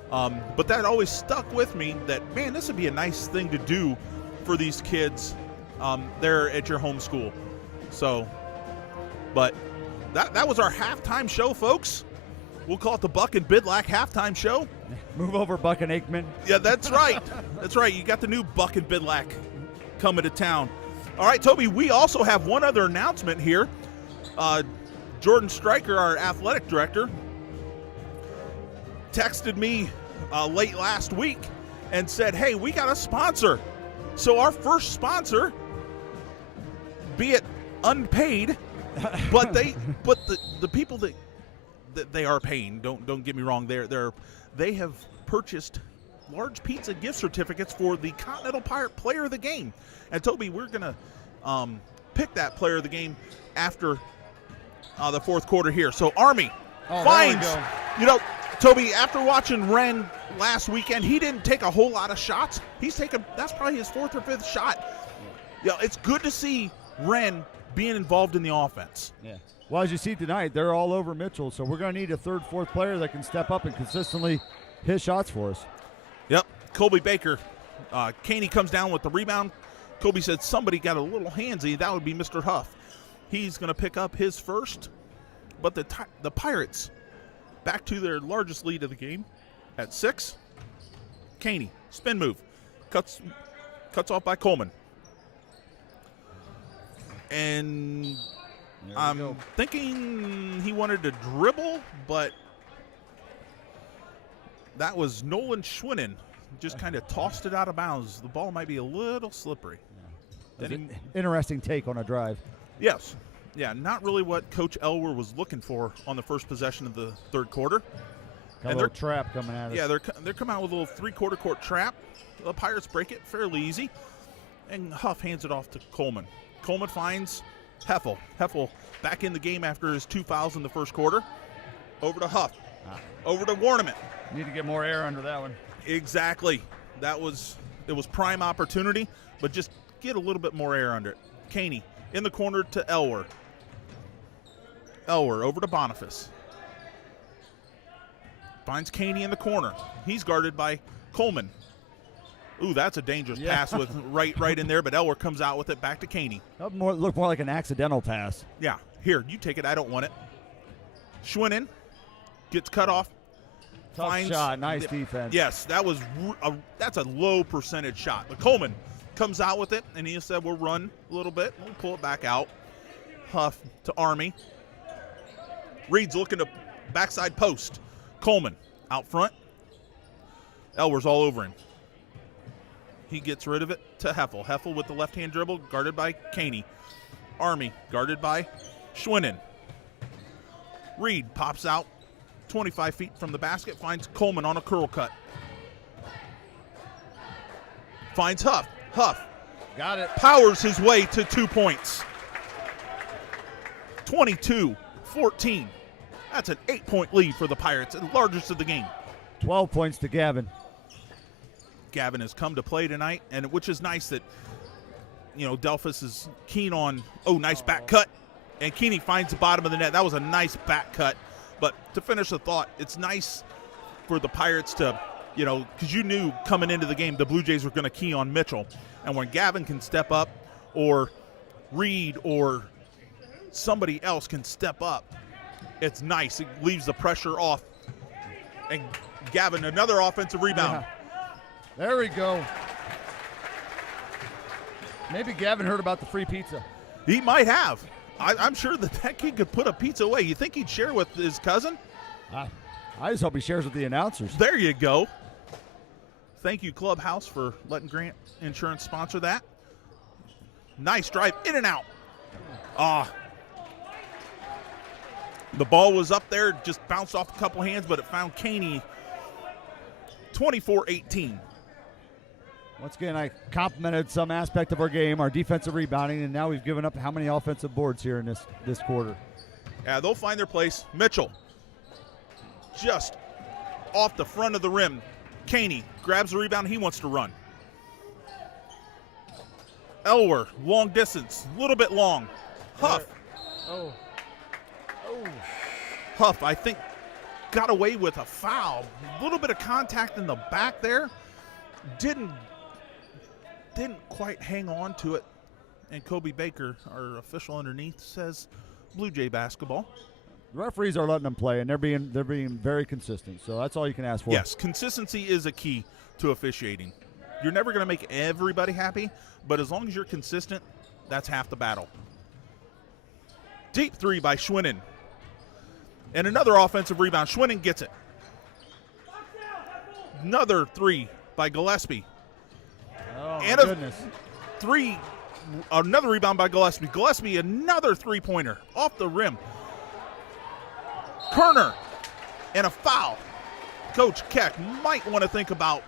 But that always stuck with me that, man, this would be a nice thing to do for these kids there at your home school. So, but that was our halftime show, folks. We'll call it the Buck and Bidlack halftime show. Move over, Buck and Aikman. Yeah, that's right. That's right. You got the new Buck and Bidlack coming to town. All right, Toby, we also have one other announcement here. Jordan Stryker, our athletic director, texted me late last week and said, hey, we got a sponsor. So our first sponsor, be it unpaid, but the people that they are paying, don't get me wrong, they have purchased large pizza gift certificates for the Continental Pirate Player of the Game. And Toby, we're gonna pick that player of the game after the fourth quarter here. So Army finds, you know, Toby, after watching Ren last weekend, he didn't take a whole lot of shots. That's probably his 4th or 5th shot. Yeah, it's good to see Ren being involved in the offense. Yeah. Well, as you see tonight, they're all over Mitchell, so we're going to need a 3rd, 4th player that can step up and consistently hit shots for us. Yep. Colby Baker. Caney comes down with the rebound. Colby said somebody got a little handsy. That would be Mr. Huff. He's going to pick up his first. But the Pirates back to their largest lead of the game at 6. Caney, spin move. Cuts off by Coleman. And I'm thinking he wanted to dribble, but that was Nolan Schwinnen. Just kind of tossed it out of bounds. The ball might be a little slippery. Yeah. Interesting take on a drive. Yes. Yeah, not really what Coach Elwer was looking for on the first possession of the 3rd quarter. Got a little trap coming at us. Yeah, they're coming out with a little 3/4 court trap. The Pirates break it fairly easy. And Huff hands it off to Coleman. Coleman finds Heffel. Heffel back in the game after his 2 fouls in the first quarter. Over to Huff. Over to Warnament. Need to get more air under that one. Exactly. It was prime opportunity, but just get a little bit more air under it. Caney in the corner to Elwer. Elwer over to Boniface. Finds Caney in the corner. He's guarded by Coleman. Ooh, that's a dangerous pass with right in there, but Elwer comes out with it back to Caney. That looked more like an accidental pass. Yeah, here, you take it. I don't want it. Schwinnon gets cut off. Tough shot, nice defense. Yes, that's a low percentage shot. But Coleman comes out with it, and he said, we'll run a little bit. We'll pull it back out. Huff to Army. Reed's looking to backside post. Coleman out front. Elwer's all over him. He gets rid of it to Heffel. Heffel with the left-hand dribble, guarded by Caney. Army guarded by Schwinnon. Reed pops out 25 feet from the basket, finds Coleman on a curl cut. Finds Huff. Huff got it. Powers his way to 2 points. 22-14. That's an 8-point lead for the Pirates, the largest of the game. 12 points to Gavin. Gavin has come to play tonight, and which is nice that, Delphus is keen on, nice back cut. And Keeney finds the bottom of the net. That was a nice back cut. But to finish the thought, it's nice for the Pirates to, because you knew coming into the game the Blue Jays were going to key on Mitchell. And when Gavin can step up, or Reed or somebody else can step up, it's nice. It leaves the pressure off. And Gavin, another offensive rebound. Yeah. There we go. Maybe Gavin heard about the free pizza. He might have. I'm sure that kid could put a pizza away. You think he'd share with his cousin? I just hope he shares with the announcers. There you go. Thank you, Clubhouse, for letting Grant Insurance sponsor that. Nice drive, in and out. The ball was up there, just bounced off a couple hands, but it found Caney. 24-18. Once again, I complimented some aspect of our game, our defensive rebounding, and now we've given up how many offensive boards here in this quarter? Yeah, they'll find their place. Mitchell, just off the front of the rim. Caney grabs the rebound. He wants to run. Elwer, long distance, a little bit long. Huff. Huff, I think, got away with a foul. A little bit of contact in the back there. Didn't quite hang on to it. And Kobe Baker, our official underneath, says Blue Jay basketball. The referees are letting them play, and they're being very consistent. So that's all you can ask for. Yes, consistency is a key to officiating. You're never going to make everybody happy, but as long as you're consistent, that's half the battle. Deep three by Schwinnon. And another offensive rebound. Schwinnon gets it. Another three by Gillespie. Oh, and my goodness. Another rebound by Gillespie. Gillespie, another three-pointer off the rim. Kerner, and a foul. Coach Keck might want to think about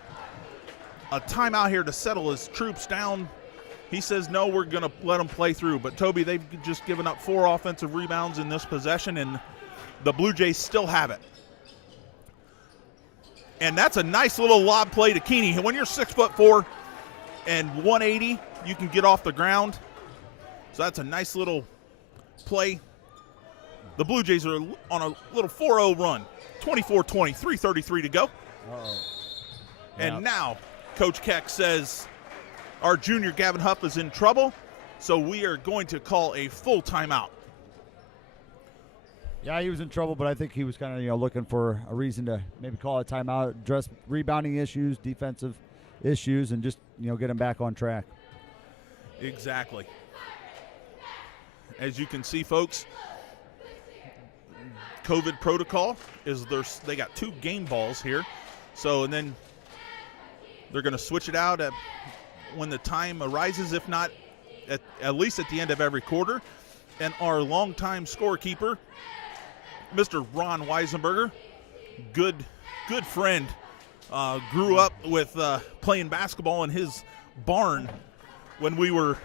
a timeout here to settle his troops down. He says, no, we're going to let them play through. But, Toby, they've just given up 4 offensive rebounds in this possession, and the Blue Jays still have it. And that's a nice little lob play to Keeney. When you're 6'4" and 180, you can get off the ground. So that's a nice little play. The Blue Jays are on a little 4-0 run. 24-20, 3:33 to go. And now Coach Keck says our junior Gavin Huff is in trouble, so we are going to call a full timeout. Yeah, he was in trouble, but I think he was kind of looking for a reason to maybe call a timeout, address rebounding issues, defensive issues, and just get him back on track. Exactly. As you can see, folks, COVID protocol is they got 2 game balls here, and then they're going to switch it out when the time arises, if not at least at the end of every quarter. And our longtime scorekeeper, Mr. Ron Weisenberger, good friend, grew up with playing basketball in his barn when we were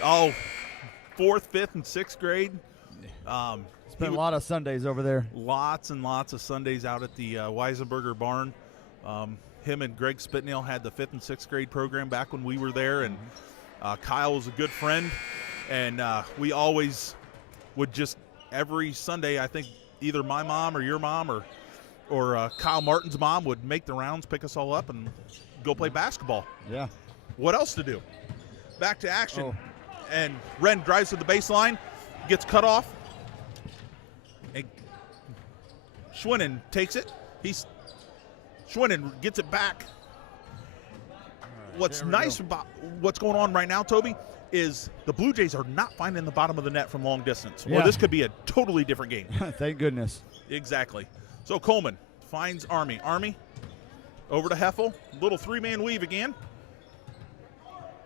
4th, 5th, and 6th grade. Spent a lot of Sundays over there. Lots and lots of Sundays out at the Weisenberger barn. Him and Greg Spitnail had the 5th and 6th grade program back when we were there, and Kyle was a good friend, and we always would just every Sunday, I think either my mom or your mom or Kyle Martin's mom would make the rounds, pick us all up, and go play basketball. Yeah. What else to do? Back to action. Oh. And Wren drives to the baseline, gets cut off. And Schwinnen takes it. Schwinnen gets it back. What's nice about what's going on right now, Toby, is the Blue Jays are not finding the bottom of the net from long distance. Yeah. Or this could be a totally different game. Thank goodness. Exactly. So Coleman finds Army. Army over to Heffel. Little 3-man weave again.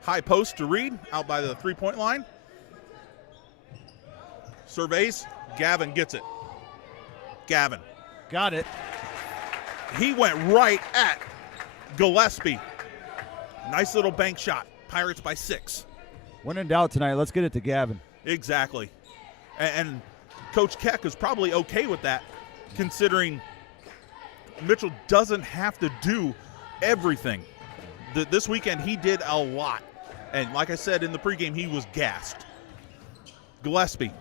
High post to Reed, out by the 3-point line. Surveys. Gavin gets it. Gavin. Got it. He went right at Gillespie. Nice little bank shot. Pirates by 6. When in doubt tonight, let's get it to Gavin. Exactly. And Coach Keck is probably okay with that, considering Mitchell doesn't have to do everything. This weekend he did a lot. And like I said in the pregame, he was gassed. Gillespie.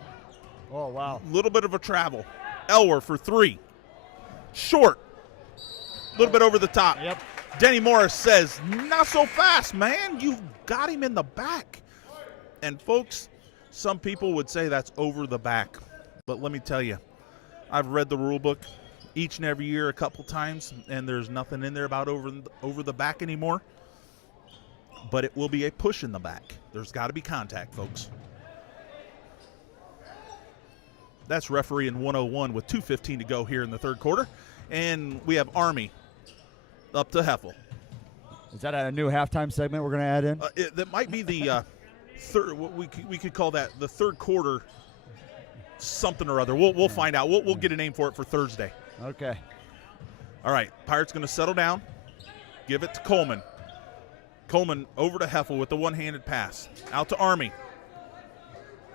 Oh, wow. Little bit of a travel. Elwer for 3. Short. A little bit over the top. Yep. Denny Morris says, not so fast, man. You've got him in the back. And folks, some people would say that's over the back. But let me tell you, I've read the rule book each and every year a couple times, and there's nothing in there about over the back anymore. But it will be a push in the back. There's got to be contact, folks. That's refereeing 101 with 2:15 to go here in the third quarter. And we have Army up to Heffel. Is that a new halftime segment we're going to add in? That might be the third. We could call that the third quarter something or other. We'll find out. We'll get a name for it for Thursday. Okay. All right. Pirates going to settle down. Give it to Coleman. Coleman over to Heffel with the one-handed pass. Out to Army.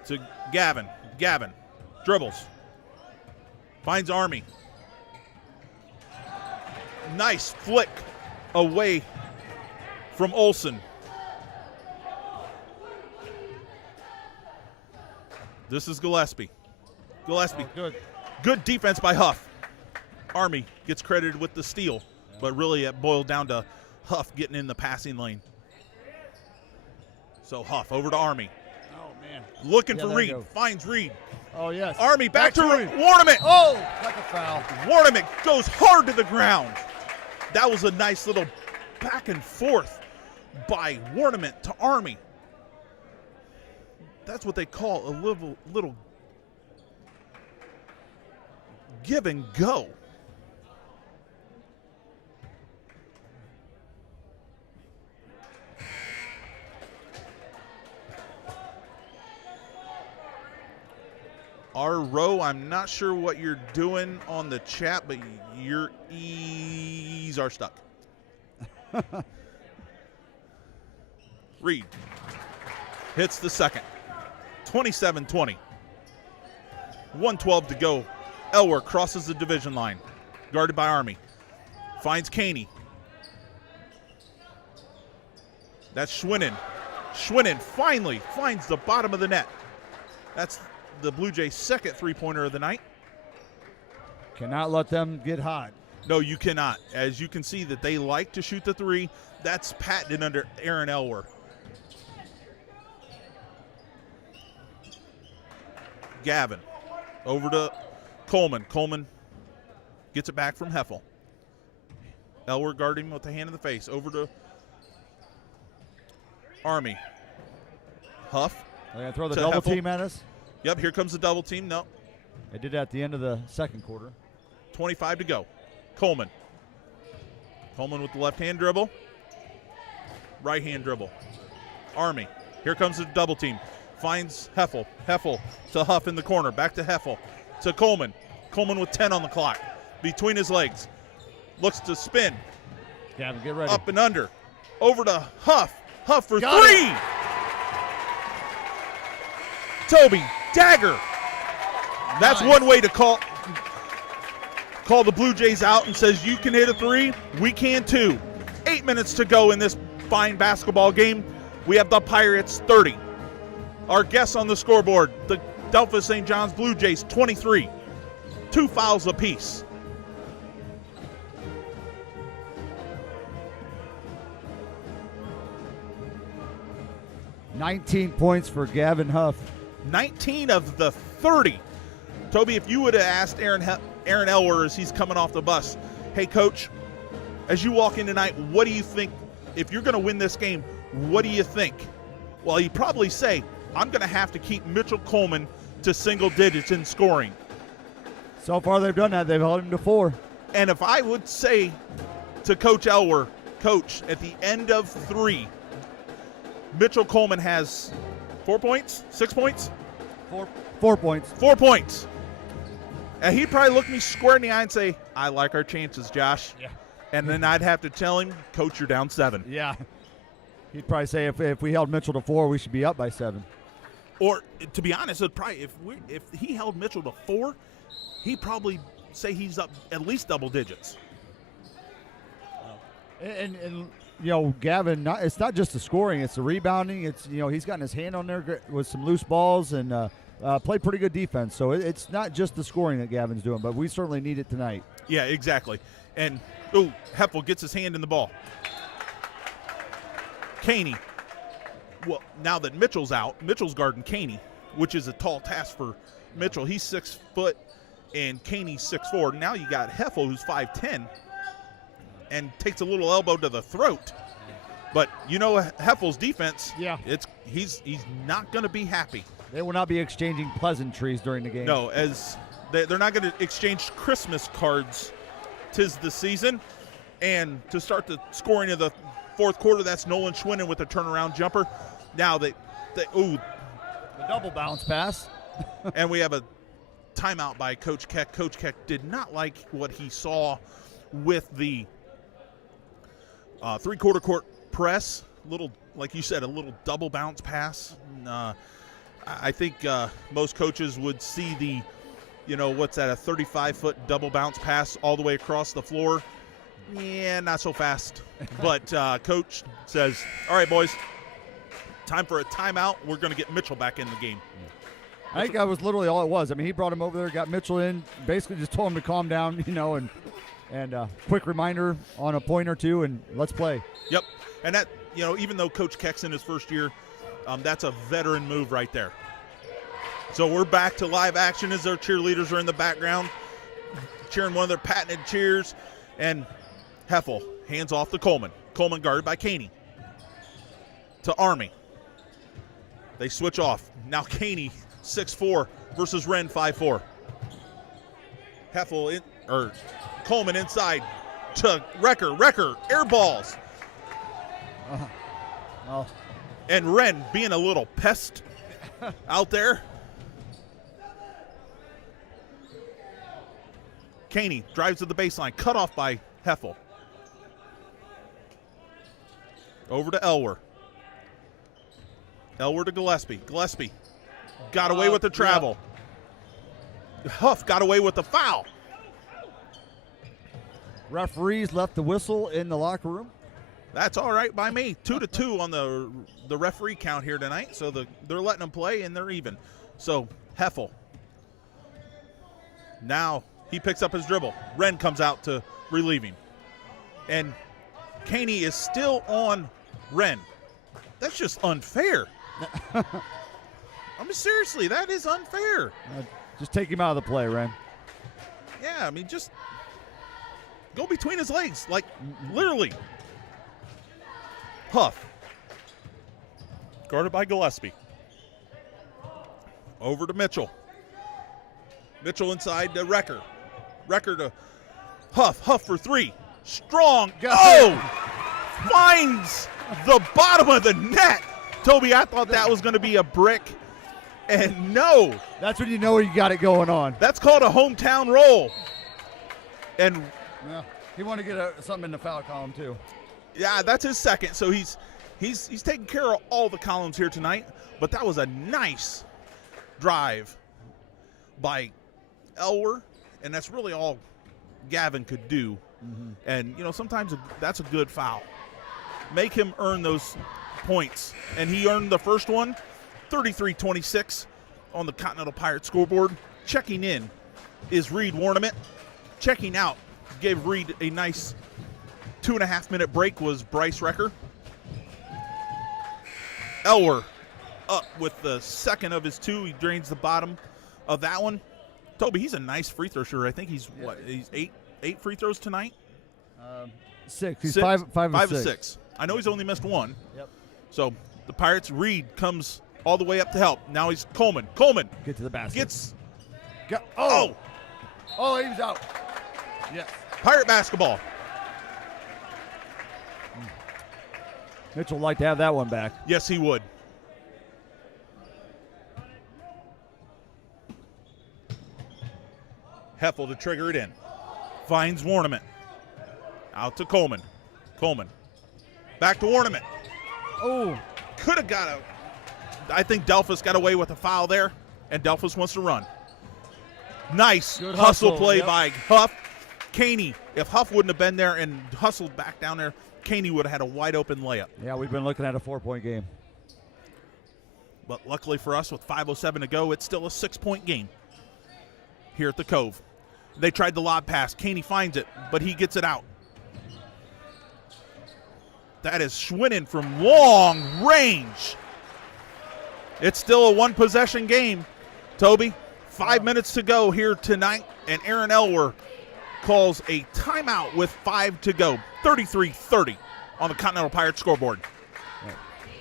To Gavin. Gavin dribbles. Finds Army. Nice flick away from Olsen. This is Gillespie. Gillespie. Good. Good defense by Huff. Army gets credited with the steal, but really it boiled down to Huff getting in the passing lane. So Huff over to Army. Oh, man. Looking for there Reed. you go. Finds Reed. Oh, yes. Army back to Reed. Warnament. Oh, like a foul. Warnament goes hard to the ground. That was a nice little back and forth by Warnament to Army. That's what they call a little give and go. Our row, I'm not sure what you're doing on the chat, but your E's are stuck. Reed hits the second. 27-20. 1:12 to go. Elwer crosses the division line. Guarded by Army. Finds Caney. That's Schwinnen. Schwinnen finally finds the bottom of the net. That's the Blue Jays' second three-pointer of the night. Cannot let them get hot. No, you cannot. As you can see that they like to shoot the three. That's patented under Aaron Elwer. Gavin over to Coleman. Coleman gets it back from Heffel. Elwer guarding him with the hand in the face. Over to Army. Huff. They're going to throw the To double Heffel. team at us. Yep, here comes the double team. No, They did that at the end of the second quarter. 25 to go. Coleman. Coleman with the left-hand dribble. Right-hand dribble. Army. Here comes the double team. Finds Heffel. Heffel to Huff in the corner. Back to Heffel. To Coleman. Coleman with 10 on the clock. Between his legs. Looks to spin. Gavin, get ready. Up and under. Over to Huff. Huff for Got three. Toby Dagger That's Nice. one way to call the Blue Jays out and says, you can hit a three, we can too. 8 minutes to go in this fine basketball game. We have the Pirates 30. Our guests on the scoreboard, the Delphos St. John's Blue Jays 23. 2 fouls apiece. $19 points for Gavin Huff. 19 of the 30. Toby, if you would have asked Aaron Elwer as he's coming off the bus, hey, Coach, as you walk in tonight, what do you think, if you're going to win this game, what do you think? Well, he'd probably say, I'm going to have to keep Mitchell Coleman to single digits in scoring. So far they've done that. They've held him to 4. And if I would say to Coach Elwer, Coach, at the end of 3, Mitchell Coleman has 4 points, 6 points? 4 points. 4 points. And he'd probably look me square in the eye and say, I like our chances, Josh. Yeah. And then I'd have to tell him, Coach, you're down 7. Yeah. He'd probably say if we held Mitchell to 4, we should be up by 7. Or, to be honest, it'd probably if he held Mitchell to 4, he'd probably say he's up at least double digits. And you know, Gavin, it's not just the scoring, it's the rebounding. It's, you know, he's gotten his hand on there with some loose balls and played pretty good defense. So it's not just the scoring that Gavin's doing, but we certainly need it tonight. Yeah, exactly. And, Heffel gets his hand in the ball. Caney. Well, now that Mitchell's out, Mitchell's guarding Caney, which is a tall task for Mitchell. He's 6 foot, and Caney's 6'4". Now you got Heffel, who's 5'10", and takes a little elbow to the throat. But you know Heffel's defense, Yeah. he's not going to be happy. They will not be exchanging pleasantries during the game. No, as they're not going to exchange Christmas cards. 'Tis the season. And to start the scoring of the fourth quarter, that's Nolan Schwinnen with a turnaround jumper. Now the double bounce pass. and we have a timeout by Coach Keck. Coach Keck did not like what he saw with the three-quarter court press. Little, like you said, a little double bounce pass. I think most coaches would see the, what's that, a 35-foot double bounce pass all the way across the floor. Yeah, not so fast. But Coach says, all right, boys, time for a timeout. We're going to get Mitchell back in the game. I think that was literally all it was. I mean, he brought him over there, got Mitchell in, basically just told him to calm down, and quick reminder on a point or two, and let's play. Yep. And that, even though Coach Keck's in his first year, that's a veteran move right there. So we're back to live action as our cheerleaders are in the background, cheering one of their patented cheers. And Heffel hands off to Coleman. Coleman guarded by Caney. To Army. They switch off. Now Caney, 6'4", versus Wren, 5'4". Coleman inside to Wrecker. Wrecker, air balls. Oh. And Wren being a little pest out there. Caney drives to the baseline, cut off by Heffel. Over to Elwer. Elwer to Gillespie. Gillespie got away with the travel. Yeah. Huff got away with the foul. Referees left the whistle in the locker room. That's all right by me. 2-2 on the referee count here tonight. So they're letting them play, and they're even. So Heffel. Now he picks up his dribble. Wren comes out to relieve him. And Caney is still on Wren. That's just unfair. I mean, seriously, that is unfair. Just take him out of the play, Wren. Yeah, I mean, just go between his legs, like literally. Huff. Guarded by Gillespie. Over to Mitchell. Mitchell inside to Wrecker. Wrecker to Huff. Huff for three. Strong. Finds the bottom of the net. Toby, I thought that was going to be a brick. And no. That's when you know you got it going on. That's called a hometown roll. And yeah, he wanted to get something in the foul column too. Yeah, that's his second. So he's taking care of all the columns here tonight. But that was a nice drive by Elwer, and that's really all Gavin could do. And, sometimes that's a good foul. Make him earn those points. And he earned the first one, 33-26 on the Continental Pirates scoreboard. Checking in is Reed Warnament. Checking out, gave Reed a nice 2.5-minute break, was Bryce Recker. Elwer up with the second of his two. He drains the bottom of that one. Toby, he's a nice free throw shooter. I think he's eight free throws tonight? 6. He's Six. 5 5 of of 6. 6. I know he's only missed one. Yep. So the Pirates, Reed comes all the way up to help. Now he's Coleman. Coleman Get to the basket. gets Oh, he was out. Yes. Pirate basketball. Mitchell would like to have that one back. Yes, he would. Heffel to trigger it in. Finds Warnament. Out to Coleman. Coleman. Back to Warnament. Oh. Could have got I think Delphus got away with a foul there, and Delphus wants to run. Nice Good hustle hustle, play yep. by Huff. Caney, if Huff wouldn't have been there and hustled back down there, Caney would have had a wide open layup. Yeah, we've been looking at a 4-point game. But luckily for us, with 5:07 to go, it's still a 6-point game here at the Cove. They tried the lob pass. Caney finds it, but he gets it out. That is Schwinnon from long range. It's still a one-possession game, Toby. 5 minutes to go here tonight, and Aaron Elwer calls a timeout with 5 to go. 33-30 on the Continental Pirates scoreboard.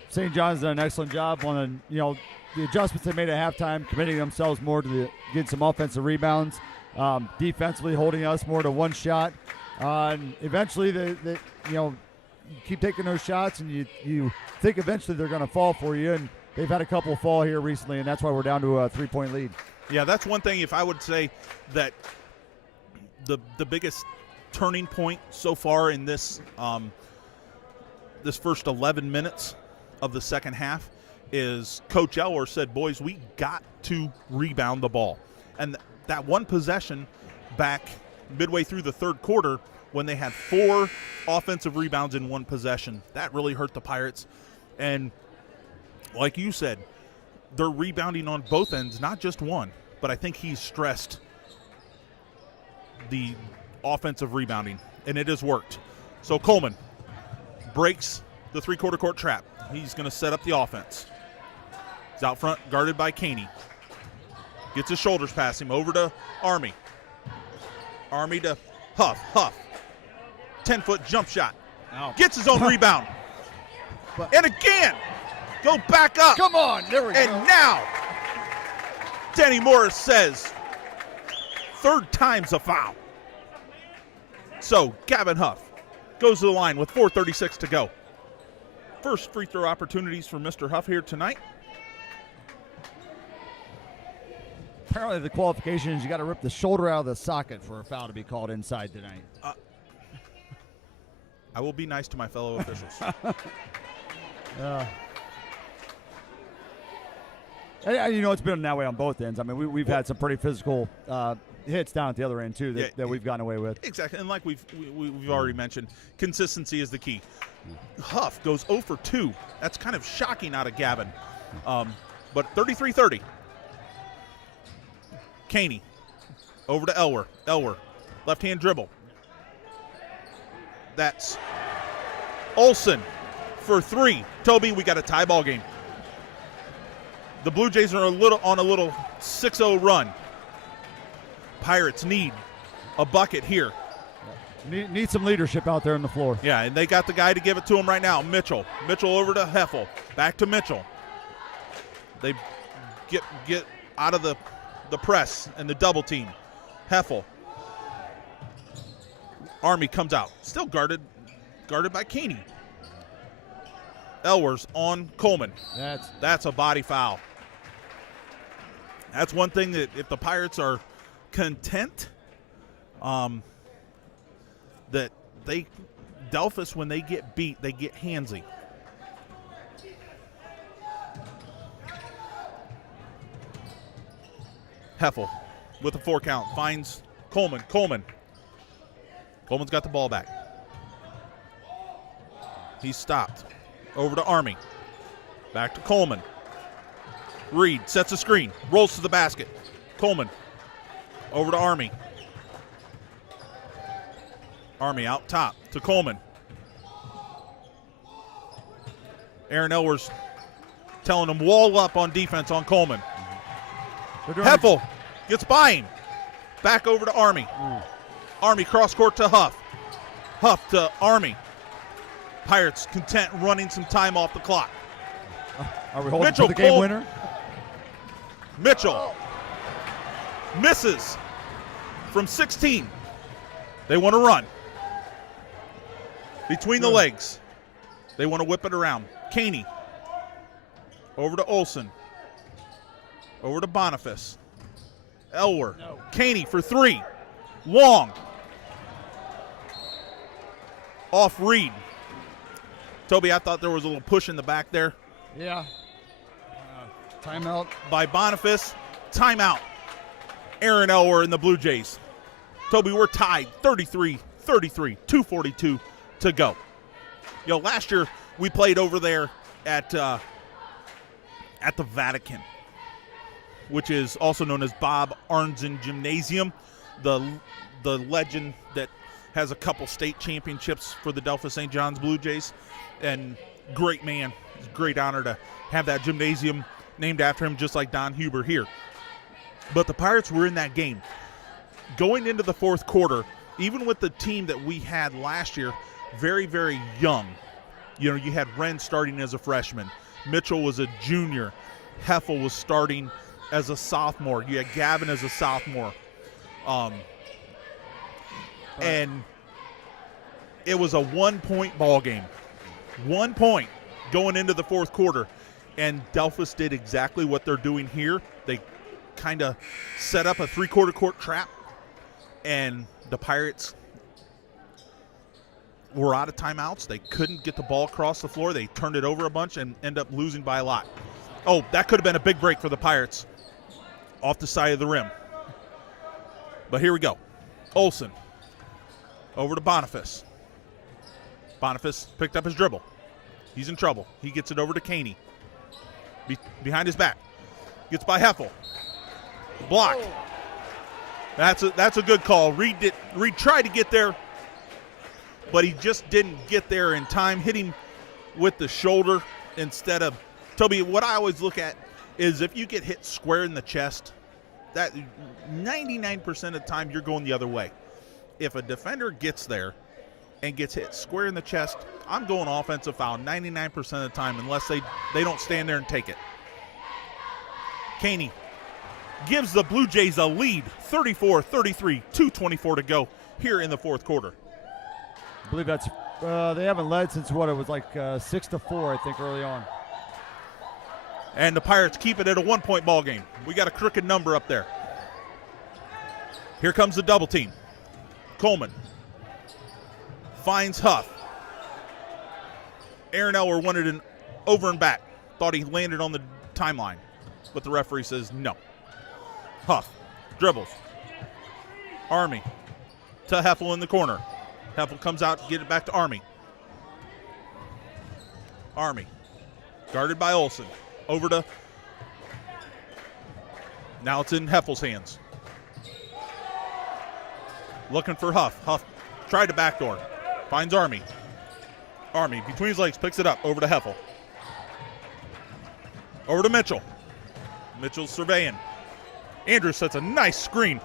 St. John's done an excellent job on the adjustments they made at halftime, committing themselves more to getting some offensive rebounds, defensively holding us more to one shot. And eventually, they you keep taking those shots, and you think eventually they're going to fall for you. And they've had a couple fall here recently, and that's why we're down to a 3-point lead. Yeah, that's one thing. If I would say that the biggest turning point so far in this this first 11 minutes of the second half is Coach Elwer said, boys, we got to rebound the ball. And that one possession back midway through the third quarter when they had 4 offensive rebounds in one possession, that really hurt the Pirates. And like you said, they're rebounding on both ends, not just one. But I think he's stressed the offensive rebounding, and it has worked. So Coleman breaks the three-quarter court trap. He's going to set up the offense. He's out front, guarded by Caney. Gets his shoulders past him, over to Army. Army to Huff. 10-foot jump shot. Ow. Gets his own rebound. And again, go back up. Come on, there we go. And now, Danny Morris says, third time's a foul. So Gavin Huff goes to the line with 4:36 to go. First free throw opportunities for Mr. Huff here tonight. Apparently the qualification is you got to rip the shoulder out of the socket for a foul to be called inside tonight. I will be nice to my fellow officials. And, it's been that way on both ends. I mean, we've had some pretty physical hits down at the other end, too, that we've gotten away with. Exactly. And like we've already mentioned, consistency is the key. Huff goes 0 for 2. That's kind of shocking out of Gavin. But 33-30. Caney over to Elwer. Elwer, left-hand dribble. That's Olsen for 3. Toby, we got a tie ball game. The Blue Jays are on a little 6-0 run. Pirates need a bucket here. Need some leadership out there on the floor. Yeah, and they got the guy to give it to him right now, Mitchell. Mitchell over to Heffel. Back to Mitchell. They get out of the press and the double team. Heffel. Army comes out. Still guarded by Caney. Elwer's on Coleman. That's a body foul. That's one thing that if the Pirates are content, that Delphus, when they get beat, they get handsy. Heffel with a 4 count. Finds Coleman. Coleman's got the ball back. He's stopped. Over to Army. Back to Coleman. Reed sets a screen. Rolls to the basket. Coleman. Over to Army. Army out top to Coleman. Aaron Elwers telling him wall up on defense on Coleman. Heffel gets by him. Back over to Army. Army cross court to Huff. Huff to Army. Pirates content running some time off the clock. Are we holding Mitchell, for the game Cole- winner? Mitchell misses from 16. They want to run. Between the legs. They want to whip it around. Caney. Over to Olson. Over to Boniface. Elwer. No. Caney for 3. Long. Off Reed. Toby, I thought there was a little push in the back there. Yeah. Timeout. By Boniface. Timeout. Aaron Elwer and the Blue Jays. Toby, we're tied 33-33. 2:42 to go. You know, last year we played over there at the Vatican, which is also known as Bob Arnzen Gymnasium, the legend that has a couple state championships for the Delphos St. John's Blue Jays. And great man. It's a great honor to have that gymnasium named after him, just like Don Huber here. But the Pirates were in that game. Going into the fourth quarter, even with the team that we had last year, very, very young. You know, you had Wren starting as a freshman. Mitchell was a junior. Heffel was starting as a sophomore. You had Gavin as a sophomore. And it was a 1-point ball game. 1 point going into the fourth quarter. And Delphos did exactly what they're doing here. They kind of set up a 3/4 court trap. And the Pirates were out of timeouts. They couldn't get the ball across the floor. They turned it over a bunch and end up losing by a lot. Oh, that could have been a big break for the Pirates off the side of the rim. But here we go. Olson over to Boniface. Boniface picked up his dribble. He's in trouble. He gets it over to Caney. Behind his back. Gets by Heffel. Blocked. That's a good call. Reed tried to get there, but he just didn't get there in time. Hit him with the shoulder instead of Toby. What I always look at is if you get hit square in the chest, that 99% of the time you're going the other way. If a defender gets there and gets hit square in the chest, I'm going offensive foul 99% of the time unless they don't stand there and take it. Caney gives the Blue Jays a lead, 34-33, 2:24 to go here in the fourth quarter. I believe that's they haven't led since what it was like 6-4, I think, early on. And the Pirates keep it at a 1-point ball game. We got a crooked number up there. Here comes the double team. Coleman finds Huff. Aaron Elwer wanted an over and back. Thought he landed on the timeline, but the referee says no. Huff dribbles. Army to Heffel in the corner. Heffel comes out to get it back to Army. Army guarded by Olson. Over to, now it's in Heffel's hands. Looking for Huff. Huff tried to backdoor. Finds Army. Army between his legs picks it up. Over to Heffel. Over to Mitchell. Mitchell's surveying. Andrews sets a nice screen.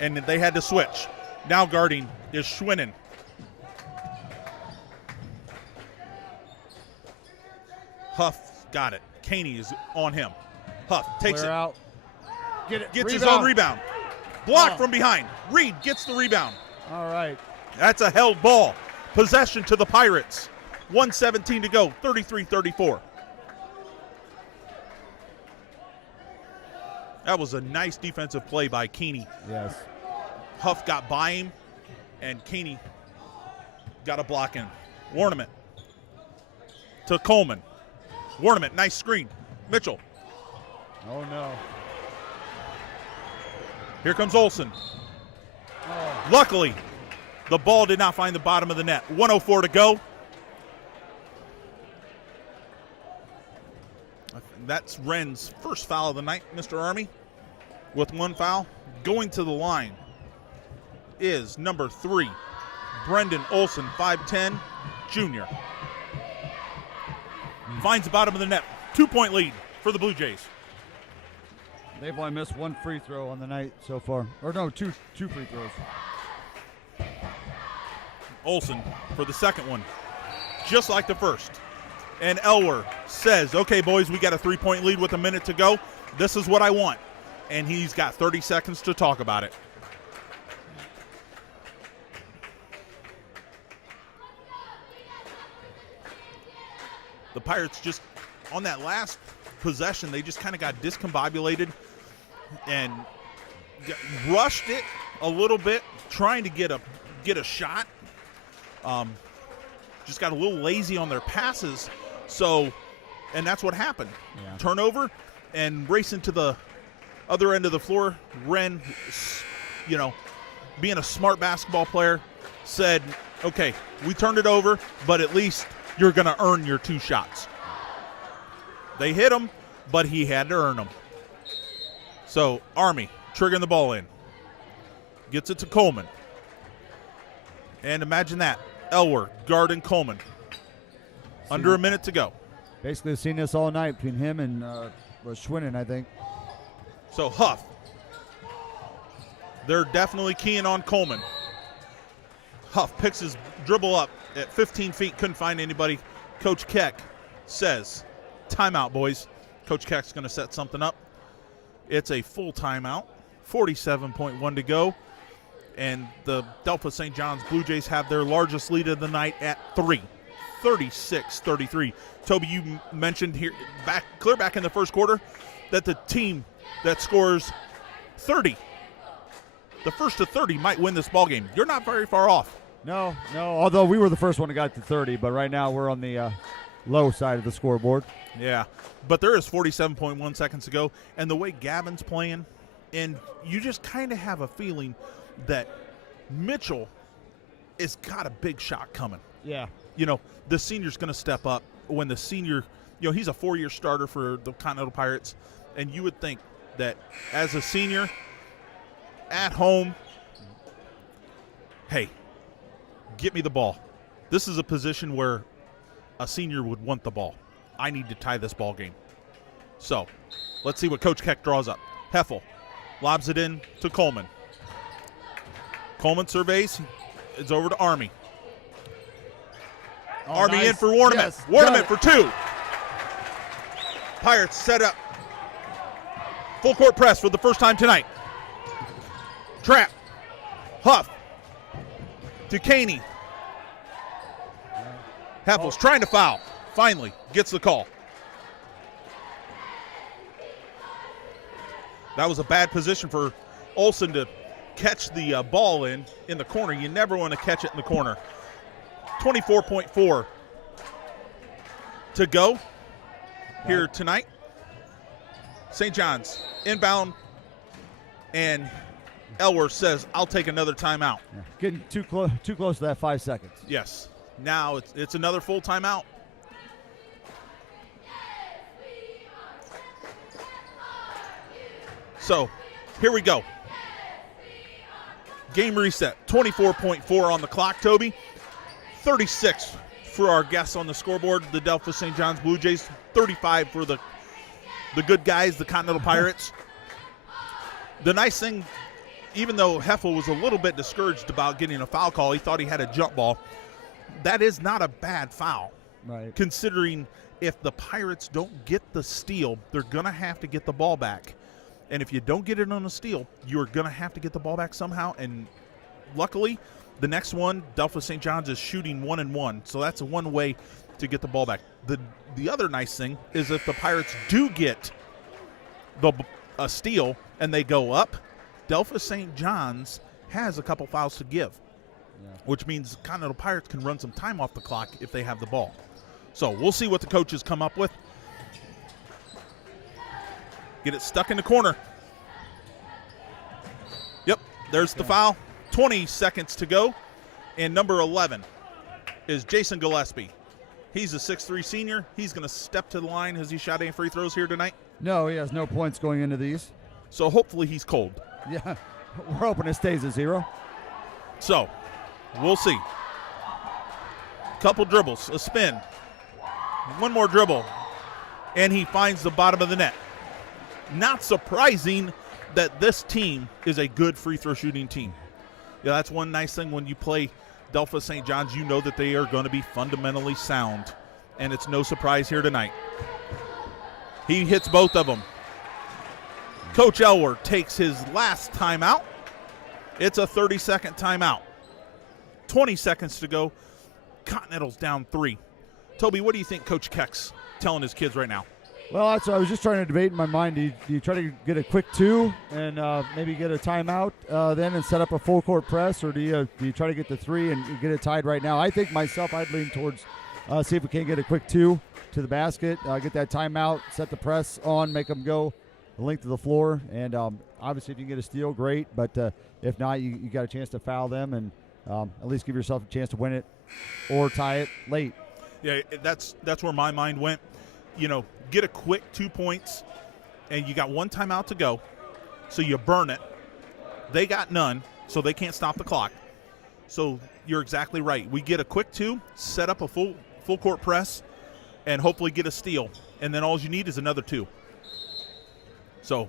And they had to switch. Now guarding is Schwinnen. Huff got it. Caney is on him. Huff takes Clear it. out. Get it. Gets his own rebound. Blocked from behind. Reed gets the rebound. All right. That's a held ball. Possession to the Pirates. 1:17 to go. 33-34. That was a nice defensive play by Caney. Yes. Huff got by him, and Caney got a block in. Warnament to Coleman. Warnament, nice screen. Mitchell. Oh, no. Here comes Olsen. Luckily, the ball did not find the bottom of the net. 1:04 to go. That's Wren's first foul of the night, Mr. Army. With one foul, going to the line is number 3, Brendan Olsen, 5'10", junior. Finds the bottom of the net. 2-point lead for the Blue Jays. They've only missed one free throw on the night so far. Or no, two free throws. Olsen for the second one, just like the first. And Elwer says, okay, boys, we got a 3-point lead with a minute to go. This is what I want. And he's got 30 seconds to talk about it. The Pirates just, on that last possession, they just kind of got discombobulated and rushed it a little bit, trying to get a shot. Just got a little lazy on their passes. So, and that's what happened. Yeah. Turnover and racing to the other end of the floor. Wren, being a smart basketball player, said, okay, we turned it over, but at least you're going to earn your 2 shots. They hit him, but he had to earn them. So, Army triggering the ball in. Gets it to Coleman. And imagine that. Elwer guarding Coleman. Under a minute to go. Basically seen this all night between him and Schwinnen, I think. So Huff. They're definitely keying on Coleman. Huff picks his dribble up at 15 feet. Couldn't find anybody. Coach Keck says, timeout, boys. Coach Keck's going to set something up. It's a full timeout. 47.1 to go. And the Delphos St. John's Blue Jays have their largest lead of the night at 3. 36-33. Toby, you mentioned here clear back in the first quarter that the team that scores 30, the first to 30, might win this ball game. You're not very far off. No. Although we were the first one to got to 30, but right now we're on the low side of the scoreboard. Yeah, but there is 47.1 seconds to go, and the way Gavin's playing, and you just kind of have a feeling that Mitchell has got a big shot coming. Yeah. The senior's going to step up when the senior, he's a 4-year starter for the Continental Pirates, and you would think that as a senior at home, hey, get me the ball. This is a position where a senior would want the ball. I need to tie this ball game. So let's see what Coach Keck draws up. Heffel lobs it in to Coleman. Coleman surveys. It's over to Army. Army nice. in for Warnament. Yes, Warnament for 2. Pirates set up. Full court press for the first time tonight. Trap. Huff. To Caney. Heffel's trying to foul. Finally gets the call. That was a bad position for Olsen to catch the ball in the corner. You never want to catch it in the corner. 24.4 to go here tonight. St. John's inbound, and Elwer says, I'll take another timeout. Yeah. Getting too close to that 5 seconds. Yes. Now it's another full timeout. So here we go. Game reset. 24.4 on the clock, Toby. 36 for our guests on the scoreboard, the Delphos St. John's Blue Jays. 35 for the good guys, the Continental Pirates. The nice thing, even though Heffel was a little bit discouraged about getting a foul call, he thought he had a jump ball. That is not a bad foul. Right. Considering if the Pirates don't get the steal, they're going to have to get the ball back. And if you don't get it on a steal, you're going to have to get the ball back somehow. And luckily, the next one, Delphos St. John's is shooting 1-1. So that's one way to get the ball back. The other nice thing is if the Pirates do get a steal and they go up, Delphos St. John's has a couple fouls to give, which means Continental Pirates can run some time off the clock if they have the ball. So we'll see what the coaches come up with. Get it stuck in the corner. There's the foul. 20 seconds to go. And number 11 is Jason Gillespie. He's a 6'3 senior. He's going to step to the line. Has he shot any free throws here tonight? No, he has no points going into these. So hopefully he's cold. Yeah, we're hoping it stays a 0. So we'll see. Couple dribbles, a spin. One more dribble. And he finds the bottom of the net. Not surprising that this team is a good free throw shooting team. Yeah, that's one nice thing when you play Delphos St. John's. You know that they are going to be fundamentally sound, and it's no surprise here tonight. He hits both of them. Coach Elwer takes his last timeout. It's a 30-second timeout. 20 seconds to go. Continental's down 3. Toby, what do you think Coach Keck's telling his kids right now? Well, that's what I was just trying to debate in my mind. Do you try to get a quick 2 and maybe get a timeout then and set up a full court press, or do you try to get the 3 and get it tied right now? I think myself I'd lean towards see if we can't get a quick 2 to the basket, get that timeout, set the press on, make them go the length of the floor, and obviously if you can get a steal, great, but if not, you got a chance to foul them and at least give yourself a chance to win it or tie it late. Yeah, that's where my mind went. You know, get a quick 2 points, and you got one timeout to go, so you burn it. They got none, so they can't stop the clock. So you're exactly right. We get a quick 2, set up a full court press, and hopefully get a steal. And then all you need is another 2. So,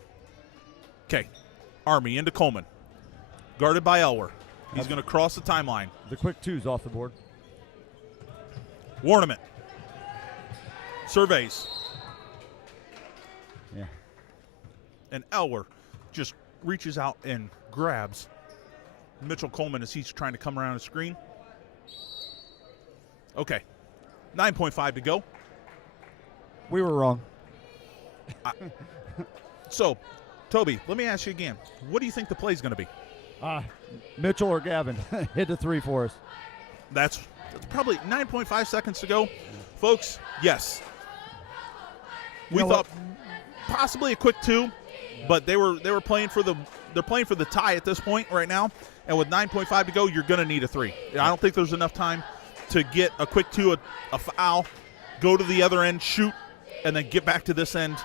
okay, Army into Coleman, guarded by Elwer. He's going to cross the timeline. The quick 2's off the board. Warnament. Surveys. Yeah. And Elwer just reaches out and grabs Mitchell Coleman as he's trying to come around the screen. Okay. 9.5 to go. We were wrong. So, Toby, let me ask you again. What do you think the play is going to be? Mitchell or Gavin hit the 3 for us. That's probably 9.5 seconds to go. Folks, yes. We thought possibly a quick 2, but they were playing for the tie at this point right now. And with 9.5 to go, you're going to need a 3. I don't think there's enough time to get a quick 2, a foul, go to the other end, shoot, and then get back to this end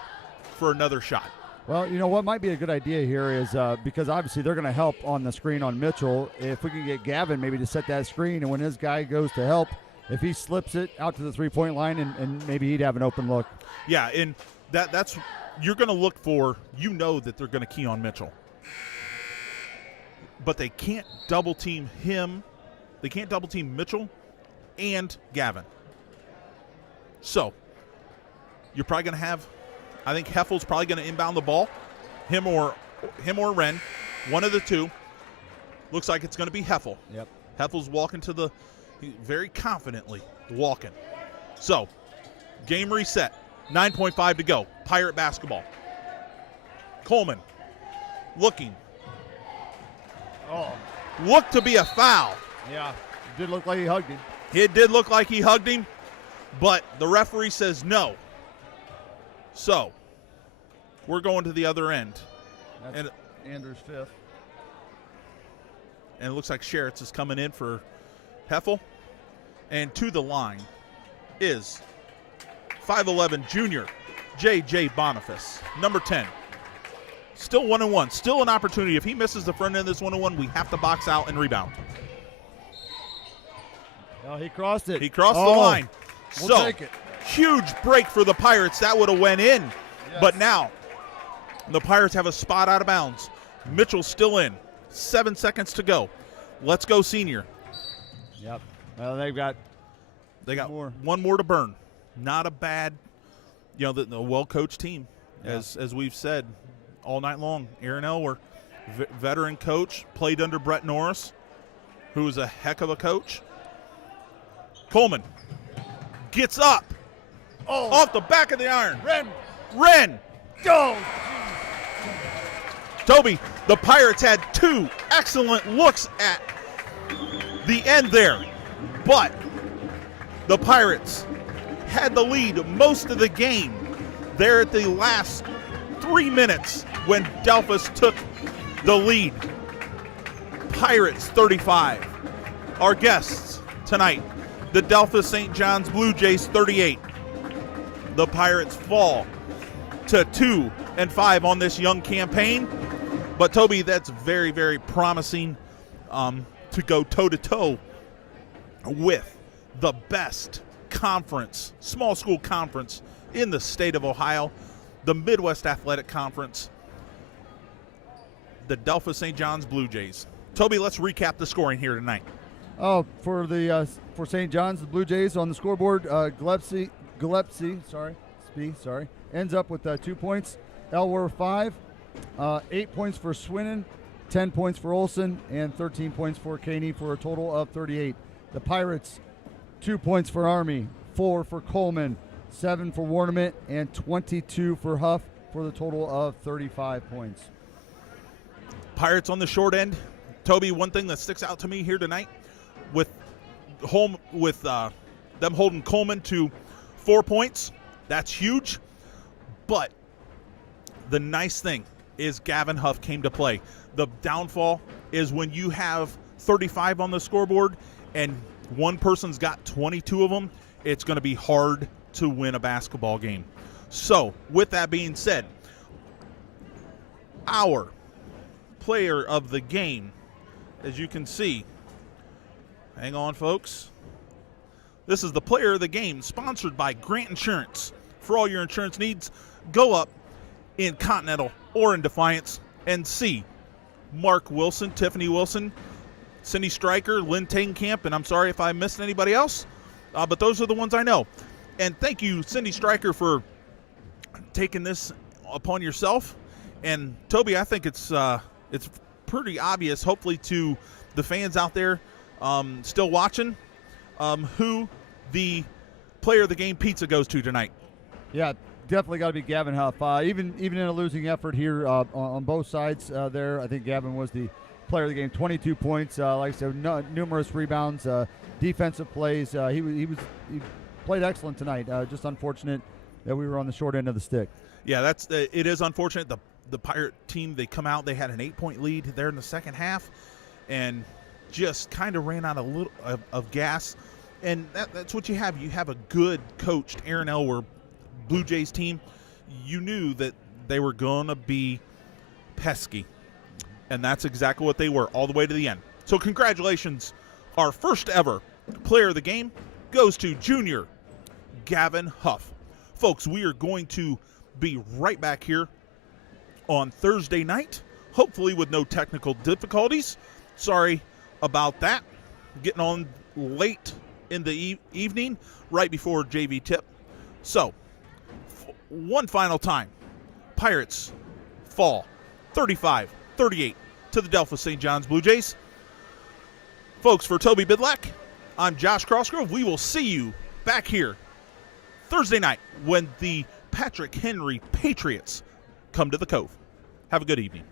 for another shot. Well, you know what might be a good idea here is because obviously they're going to help on the screen on Mitchell. If we can get Gavin maybe to set that screen, and when his guy goes to help, if he slips it out to the 3-point line, and maybe he'd have an open look. Yeah, and that's you're going to look for. You know that they're going to key on Mitchell, but they can't double team him. They can't double team Mitchell and Gavin. So you're probably going to have. I think Heffel's probably going to inbound the ball, him or Wren, one of the two. Looks like it's going to be Heffel. Yep. Heffel's walking very confidently walking. So, game reset. 9.5 to go. Pirate basketball. Coleman looking. Oh. Looked to be a foul. Yeah. It did look like he hugged him. It did look like he hugged him, but the referee says no. So, we're going to the other end. That's Andrew's 5th. And it looks like Sheritz is coming in for Heffel. And to the line is 5'11 junior J.J. Boniface, number 10. Still 1-1. Still an opportunity. If he misses the front end of this 1-1, we have to box out and rebound. Oh, he crossed it. He crossed the line. We'll take it. Huge break for the Pirates. That would have went in. Yes. But now the Pirates have a spot out of bounds. Mitchell's still in. 7 seconds to go. Let's go, senior. Yep. Well, they got one more to burn. Not a bad, the well-coached team, yeah. as we've said all night long. Aaron Elwer, veteran coach, played under Brett Norris, who is a heck of a coach. Coleman gets up. Oh. Off the back of the iron. Wren. Go. Toby, the Pirates had 2 excellent looks at the end there, but the Pirates had the lead most of the game there at the last 3 minutes when Delphos took the lead. Pirates 35. Our guests tonight, the Delphos St. John's Blue Jays 38. The Pirates fall to 2-5 on this young campaign. But Toby, that's very, very promising to go toe-to-toe with the best conference, small school conference in the state of Ohio, the Midwest Athletic Conference, the Delphos St. John's Blue Jays. Toby, let's recap the scoring here tonight. For St. John's, the Blue Jays on the scoreboard, Gillespie, ends up with 2 points. Elwer 5, 8 points for Swinnen, 10 points for Olson, and 13 points for Caney for a total of 38. The Pirates, 2 points for Army, 4 for Coleman, 7 for Warnament, and 22 for Huff for the total of 35 points. Pirates on the short end. Toby, one thing that sticks out to me here tonight with them holding Coleman to 4 points, that's huge. But the nice thing is Gavin Huff came to play. The downfall is when you have 35 on the scoreboard and one person's got 22 of them, it's going to be hard to win a basketball game. So, with that being said, our player of the game, as you can see, hang on folks, this is the player of the game sponsored by Grant Insurance. For all your insurance needs, go up in Continental or in Defiance and see Mark Wilson, Tiffany Wilson, Cindy Stryker, Lynn Tainkamp, and I'm sorry if I missed anybody else, but those are the ones I know. And thank you, Cindy Stryker, for taking this upon yourself. And Toby, I think it's pretty obvious, hopefully to the fans out there still watching, who the player of the game pizza goes to tonight. Yeah, definitely got to be Gavin Huff. Even in a losing effort here on both sides there, I think Gavin was the player of the game. 22 points, like I said, numerous rebounds, defensive plays. He played excellent tonight. Just unfortunate that we were on the short end of the stick. Yeah, it is unfortunate. The Pirate team, they come out, they had an 8-point lead there in the second half and just kind of ran out of gas. And that's what you have. You have a good coached Aaron Elwer Blue Jays team. You knew that they were going to be pesky. And that's exactly what they were all the way to the end. So congratulations. Our first ever player of the game goes to junior Gavin Huff. Folks, we are going to be right back here on Thursday night, hopefully with no technical difficulties. Sorry about that. Getting on late in the evening, right before JV tip. So, one final time. Pirates fall 35-38 to the Delphos St. John's Blue Jays. Folks, for Toby Bidlack, I'm Josh Crossgrove. We will see you back here Thursday night when the Patrick Henry Patriots come to the Cove. Have a good evening.